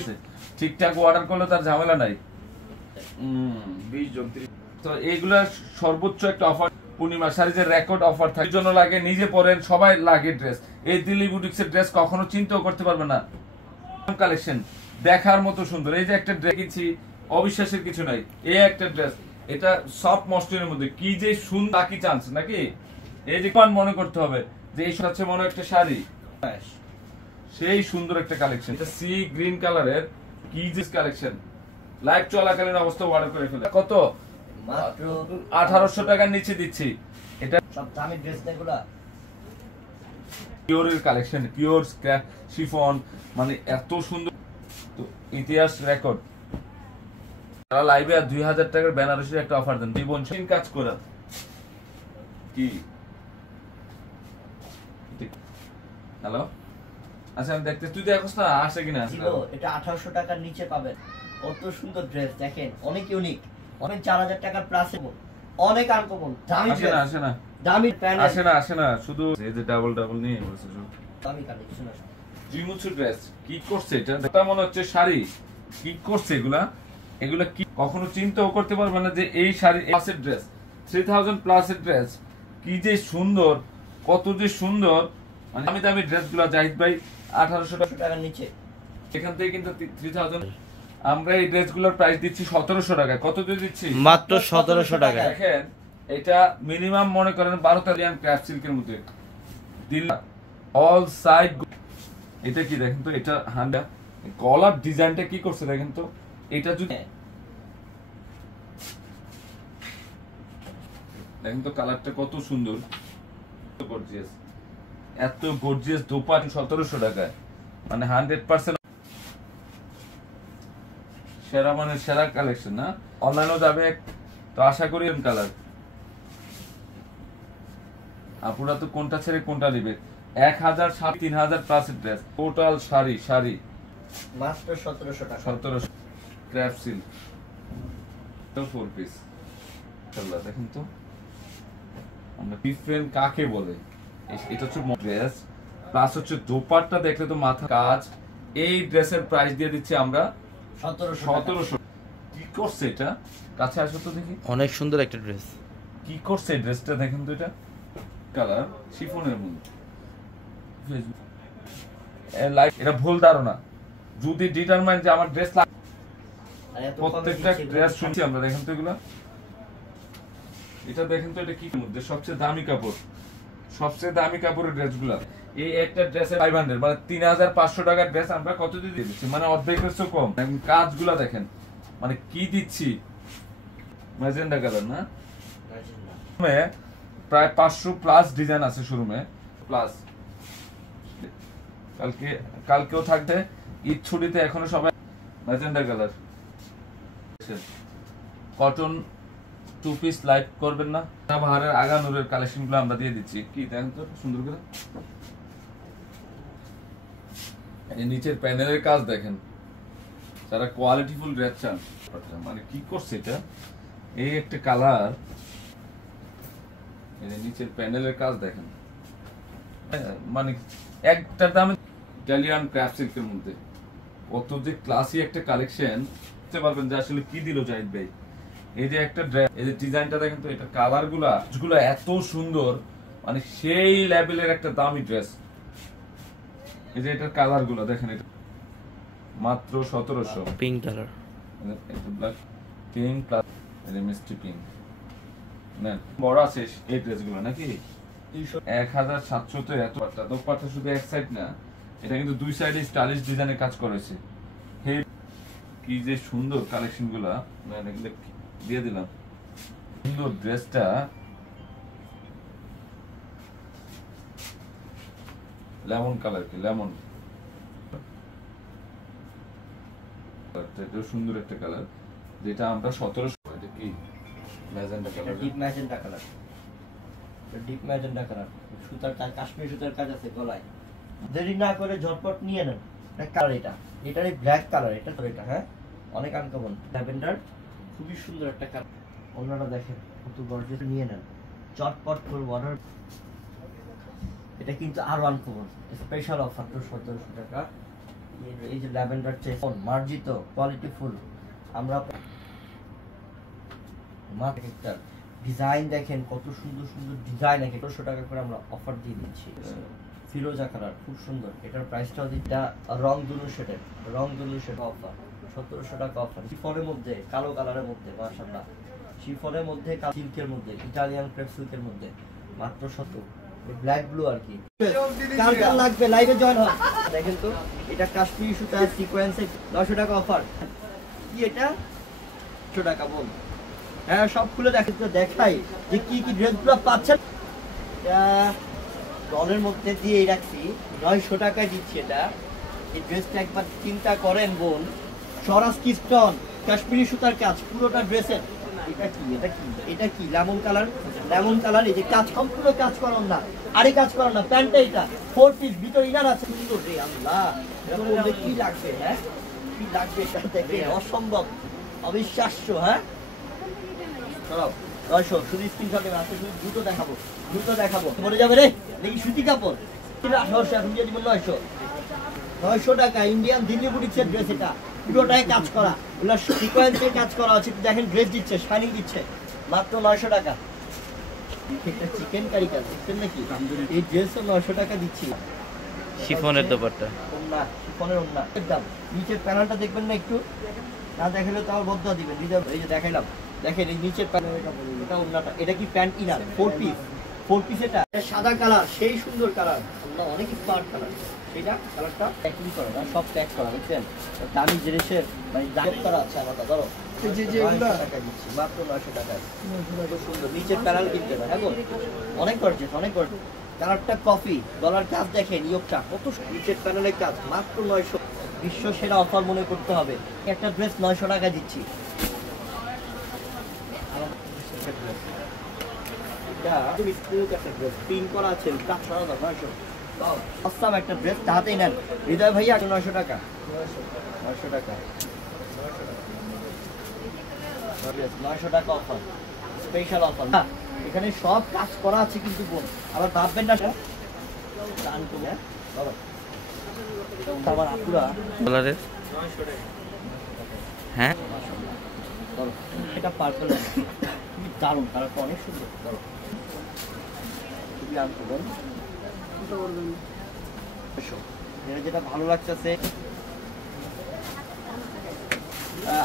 ঠিকঠাক অর্ডার করলে তার ঝামেলা নাই। 20 জন 30, তো এইগুলা সর্বোচ্চ একটা অফার, পূর্ণিমা শাড়িতে রেকর্ড অফার থাকে। জন্য লাগে, নিজে পরেন, সবাই লাগে ড্রেস। এই দিল্লি বুটিক্সের ড্রেস কখনো চিন্তাও করতে পারবে না। কালেকশন দেখার মতো সুন্দর। এই যে একটা ড্রেস কিনছি, অবিশ্বাসের কিছু নাই। এই একটা ড্রেস, এটা সফট মসলিনের মধ্যে, কি যে সুন্দর, বাকি চান্স নাকি। এই যে কোন মনে করতে হবে যে এই হচ্ছে মনে একটা শাড়ি, সেই সুন্দর একটা কালেকশন। এটা সি গ্রিন কালারের, কি যে কালেকশন, লাইভ চলাকালীন অবস্থা অর্ডার করে ফেলে। কত? মাত্র 1800 টাকার নিচে দিচ্ছি। এটা সব দামি ড্রেস এগুলা, পিওরের কালেকশন, পিওর শিফন, মানে এত সুন্দর, তো ইতিহাস রেকর্ড। তারা লাইভে আর 2000 টাকার বেনারসির একটা অফার দেন, জীবন কাজ করা কি। হ্যালো, আচ্ছা আমি দেখতে, তুই দেখোস না আসে কিনা। ছিল এটা 1800 টাকার নিচে পাবেন। কত সুন্দর ড্রেস দেখেন, অনেক ইউনিক, অনেক 4000 টাকার প্লাস, অনেক আনকমন, দামি আসে ড্রেস, না, আসে না, দামি প্যানেল, আসে না, শুধু এই যে ডাবল ডাবল নিয়ে বসে দামি কালেকশন আছে। জিমুচু ড্রেস কি করছে এটা, এটা মনে হচ্ছে শাড়ি, কি করছে এগুলা, এগুলা কি কখনো চিন্তাও করতে পারবে না যে এই শাড়ি প্লাসের ড্রেস, 3000 প্লাসের ড্রেস, কি যে সুন্দর, কত যে সুন্দর। মানে আমি দামি ড্রেসগুলো জাহিদ ভাই 1800 টাকার নিচে, এখান থেকে কিন্তু 3000। আমরা এই ড্রেসগুলোর প্রাইস দিচ্ছি 1700 টাকা। কত দিয়ে দিচ্ছি? মাত্র 1700 টাকা। দেখেন এটা মিনিমাম মনে করেন 12টা রিয়ান ক্র্যাফট সিল্কের মধ্যে দিল, অল সাইড। এটা কি দেখেন তো, এটা হান্ডা গলার ডিজাইনটা কি করছে দেখেন তো। এটা যদি দেখেন তো, কালারটা কত সুন্দর, গর্জিয়াস, এত গর্জিয়াস দোপাট 1700 টাকায়, মানে 100% সেরা, মানে সেরা কালেকশন না। অনলাইনেও যাবে, তো আশা করি কালার। আপুরা তো কোনটা ছেড়ে কোনটা নিবে। 1000 3000 plus dress, total sari sari মাত্র 1700 টাকা। 1700 ক্র্যাফট সিল্ক, তো 4 পিস। আল্লাহ দেখেন তো, আমরা ডিফারেন্ট কাকে বলে। এটা হচ্ছে ড্রেস, প্লাস হচ্ছে দোপাট্টা দেখলে তো মাথা কাজ। এই ড্রেসের প্রাইস দিয়ে দিচ্ছি আমরা 1700। কি করছে এটা, কাছে আসো তো দেখি। অনেক সুন্দর একটা ড্রেস। কি করছে এই ড্রেসটা দেখেন তো, এটা কালার শিফনের মধ্যে, এটা ভুল ধারণা। যদি ডিটারমাইন যে আমার ড্রেস লাগে, আর এত কমে প্রত্যেকটা দিচ্ছে ড্রেস শুনছি আমরা। দেখেন তো এগুলা, এটা দেখেন তো, এটা কি মধ্যে সবচেয়ে দামি কাপড়, সবচেয়ে দামি কাপড়ের ড্রেসগুলা। এই একটা ড্রেসের 500, মানে 3500 টাকার ড্রেস আমরা কত দিয়ে দিচ্ছি, মানে অর্ধেকের চেয়ে কম। এখন কাজগুলা দেখেন, মানে কি দিচ্ছি, ম্যাজেন্ডা কালার না, প্রায় 500 প্লাস ডিজাইন আছে শোরুমে প্লাস। কালকেও থাকবে, ঈদ ছুটিতে এখনো সবাই magenta colour cotton 2 piece live করবেন না। বাহারের আগানুরের কালেকশন গুলো আমরা দিয়ে দিচ্ছি, কি দেখেন তো সুন্দর করে। এই নিচের প্যানেলের কাজ দেখেন, যারা কোয়ালিটিফুল ড্রেস চান, মানে কি করছে এটা, এই একটা কালার, নিচের প্যানেলের কাজ দেখেন, মানে একটা দামে ইটালিয়ান ক্রাফট সিল্কের মধ্যে কত যে ক্লাসি একটা কালেকশন। বুঝতে পারবেন যে আসলে কি দিল জাহিদ ভাই। এই যে একটা ড্রেস, এই যে ডিজাইনটা দেখেন তো, এটা কালার গুলা এত সুন্দর, মানে সেই লেভেলের একটা দামি ড্রেস। এই যে এটার কালার গুলা দেখেন, এটা মাত্র 1700। Pink colour, black pink plus মিষ্টি পিঙ্ক। না বড় আছে এই ড্রেসগুলো নাকি 1700 তো। এত দোপাট্টা শুধু এক সাইড না, এটা কিন্তু দুই সাইডে স্টাইলিশ ডিজাইনের কাজ করেছে। হে কি যে সুন্দর কালেকশন গুলা, এগুলো দিয়ে দিলাম। সুন্দর ড্রেসটা, লেমন কালার, কি লেমন, এটা সুন্দর একটা কালার, যেটা আমরা 1700। এটা কি magenta colour, deep magenta colour, deep magenta colour, সুতার কাজ, কাশ্মীরি সুতার কাজ আছে গলায়। দেরি না করে ঝটপট নিয়ে নেন। কালার এটা, এটার ব্ল্যাক কালার, এটা তো এটা, হ্যাঁ অনেক আনকমন ল্যাভেন্ডার, খুবই সুন্দর একটা কালার। অন্যটা দেখেন কত গর্জিয়াস, নিয়ে নেন। চটপট করে অর্ডার। এটা কিন্তু আরো আনকমন স্পেশাল অফার 1700 টাকা। এই যে ল্যাভেন্ডার চেফন মার্জিত কোয়ালিটি ফুল, আমরা মার্কেটার ডিজাইন দেখেন কত সুন্দর সুন্দর ডিজাইন আছে। 1700 টাকা করে আমরা অফার দিয়ে দিচ্ছি। ফিরোজা কালার খুব সুন্দর, এটার প্রাইসটাও দিটা রং দুলু শেডের, রং দুলু শেড অফার 1700 টাকা অফার। শিফনের মধ্যে কালো কালারের মধ্যে মাশাআল্লাহ, শিফনের মধ্যে সিল্কের মধ্যে ইটালিয়ান ক্রেপ সিল্কের মধ্যে মাত্র 70। ব্ল্যাক ব্লু আর কি। কার কার লাগবে লাইভে জয়েন হন। দেখেন তো এটা কাশ্মীরি সুতা সিকোয়েন্সে 900 টাকা অফার। কি এটা 100 টাকা বল। হ্যাঁ সব খুলে দেখেন তো, দেখাই যে কি কি ড্রেসগুলো পাচ্ছেন। এটা ডলের মধ্যে দিয়ে রাখছি 900 টাকায় দিচ্ছি এটা। এই ড্রেসটা একবার চিন্তা করেন বোন, স্বরাজ কিস্টন কাশ্মীরি সুতার কাজ পুরোটা ড্রেসের। এটা কি এটা কি এটা কি লেমন কালার, লেমন কালার। এই যে কাজ সম্পূর্ণ কাজ করার না, আরে কাজ করার না, প্যান্টটা এটা 4 পিস ভিতর ইনার আছে। সুন্দর রে আল্লাহ, এটা পরলে কি লাগবে? হ্যাঁ কি লাগবে এটা দেখে অসম্ভব অবিশ্বাস্য। হ্যাঁ চলো 900 শুধু স্ক্রিনশট নেবেন। আজকে শুধু দ্রুত দেখাবো, দ্রুত দেখাবো, মরে যাবে রে দেখি সুতি কাপড়। 900 এখন দিয়ে দিবেন 900 টাকা ইন্ডিয়ান দিল্লি বুটিক্সের ড্রেস। এটা পুরোটাই কাজ করা, এগুলো সিকোয়েন্সের কাজ করা আছে। দেখেন ড্রেস দিচ্ছে, শাইনিং দিচ্ছে মাত্র 900 টাকা। এটা চিকেন কারি কাজ দেখছেন নাকি? এই ড্রেসও 900 টাকা দিচ্ছি। শিফনের দোপাট্টা, ওন্না শিফনের ওন্না একদম। নিচের প্যানেলটা দেখবেন না একটু, না দেখালে তো আমার বদলা দিবেন। এই যে দেখাইলাম, দেখেন এই নিচের প্যানেল, এটা ওন্নাটা। এটা কি প্যান্ট ইনার 4 পিস, 4 পিস। এটা সাদা কালার, সেই সুন্দর কালার, আমরা অনেক স্মার্ট কালার। এটা কালারটা প্যাকিং করা না, সব প্যাক করা বুঝছেন। দামি জিনিসের মানে দাম করা আছে আলাদা। ধরো যে 900 টাকা দিচ্ছি মাত্র 900 টাকায়। খুব সুন্দর নিচের প্যানেল কিনতে না। হ্যাঁ অনেক গর্জিয়াস, অনেক গর্জিয়াস। কালারটা কফি, গলার কাজ দেখেন, ইয়োগটা কত নিচের প্যানেলের কাজ মাত্র 900। বিশ্ব সেরা অফার মনে করতে হবে। একটা ড্রেস 900 টাকা দিচ্ছি। এটা তুমি স্মুথ একটা ড্রেস, পিন করা আছে, কাজ করা দাও 900। অসাম একটা ড্রেস, হাতেই নেন হৃদয় ভাইয়া 900 টাকা। 900 টাকা 900 টাকা অফার, স্পেশাল অফার। এখানে সব কাজ করা আছে কিন্তু বোন, আবার ভাববেন না দান করে। আমার আপুরা কালারের হ্যাঁ এটা পার্পল, খুবই দারুণ কালারটা, অনেক সুন্দর। ধরো খুবই আনকো বোন, যেটা ভালো লাগতেছে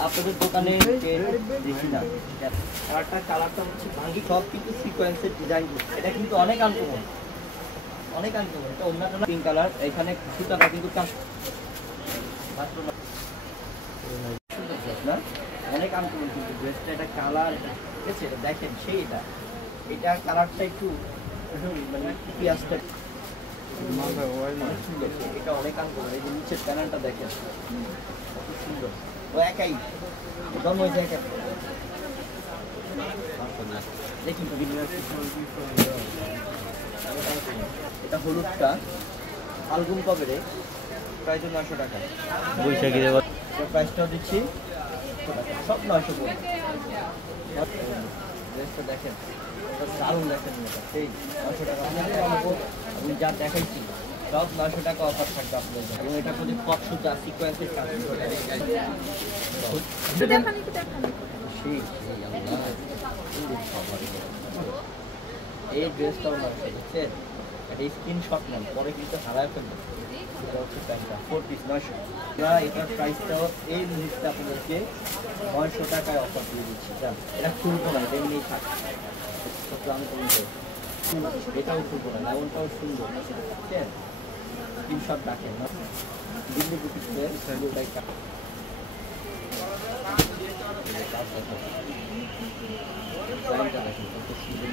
আপনাদের দোকানে দেখি না। কালারটা হচ্ছে ভাঙ্গি, সব কিন্তু সিকোয়েন্সের ডিজাইন। এটা কিন্তু অনেক আনকমন, অনেক আনকমন। এটা অন্যটা পিঙ্ক কালার, এখানে সুতাটা কিন্তু কাজ না, অনেক আনকমন কিন্তু ড্রেসটা। এটা কালার, ঠিক আছে এটা দেখেন সেই এটা কালারটা একটু মানে পেঁয়াজটা সুন্দর। এটা অনেক আনকমন। এই যে নিচের প্যানেলটা দেখেন কত সুন্দর। ও একাই জন্ম হয়েছে একা। দেখুন এটা হলুদটা আলগুম কবে রে, প্রায় 900 টাকা। বৈশাখী প্রাইসটাও দিচ্ছি সব 900 করে। ড্রেসটা দেখেন দারুণ, দেখেন এটা সেই 900 টাকা। আমি যা দেখাইছি সব 900 টাকা অফার থাকবে আপনাদের। এবং এটা প্রতি কট সুতা সিকোয়েন্সের কাজ। এই ড্রেসটাও দেখছেন, একটা স্ক্রিনশট নেন, পরে কিন্তু হারায় ফেলবেন। এটা হচ্ছে প্যান্টটা 4 পিস 900। আমরা এটার প্রাইসটাও এই মুহূর্তে আপনাদেরকে 900 টাকায় অফার দিয়ে দিচ্ছি। এটা খুলবো না, এটা এমনিই থাক। আমি কমে এটাও খুলবো না, লেমনটাও সুন্দর। বুঝছেন স্ক্রিনশট রাখেন না, দিল্লি বুটিক্সের সুন্দরটাই কাজ। দেখেন কত সুন্দর।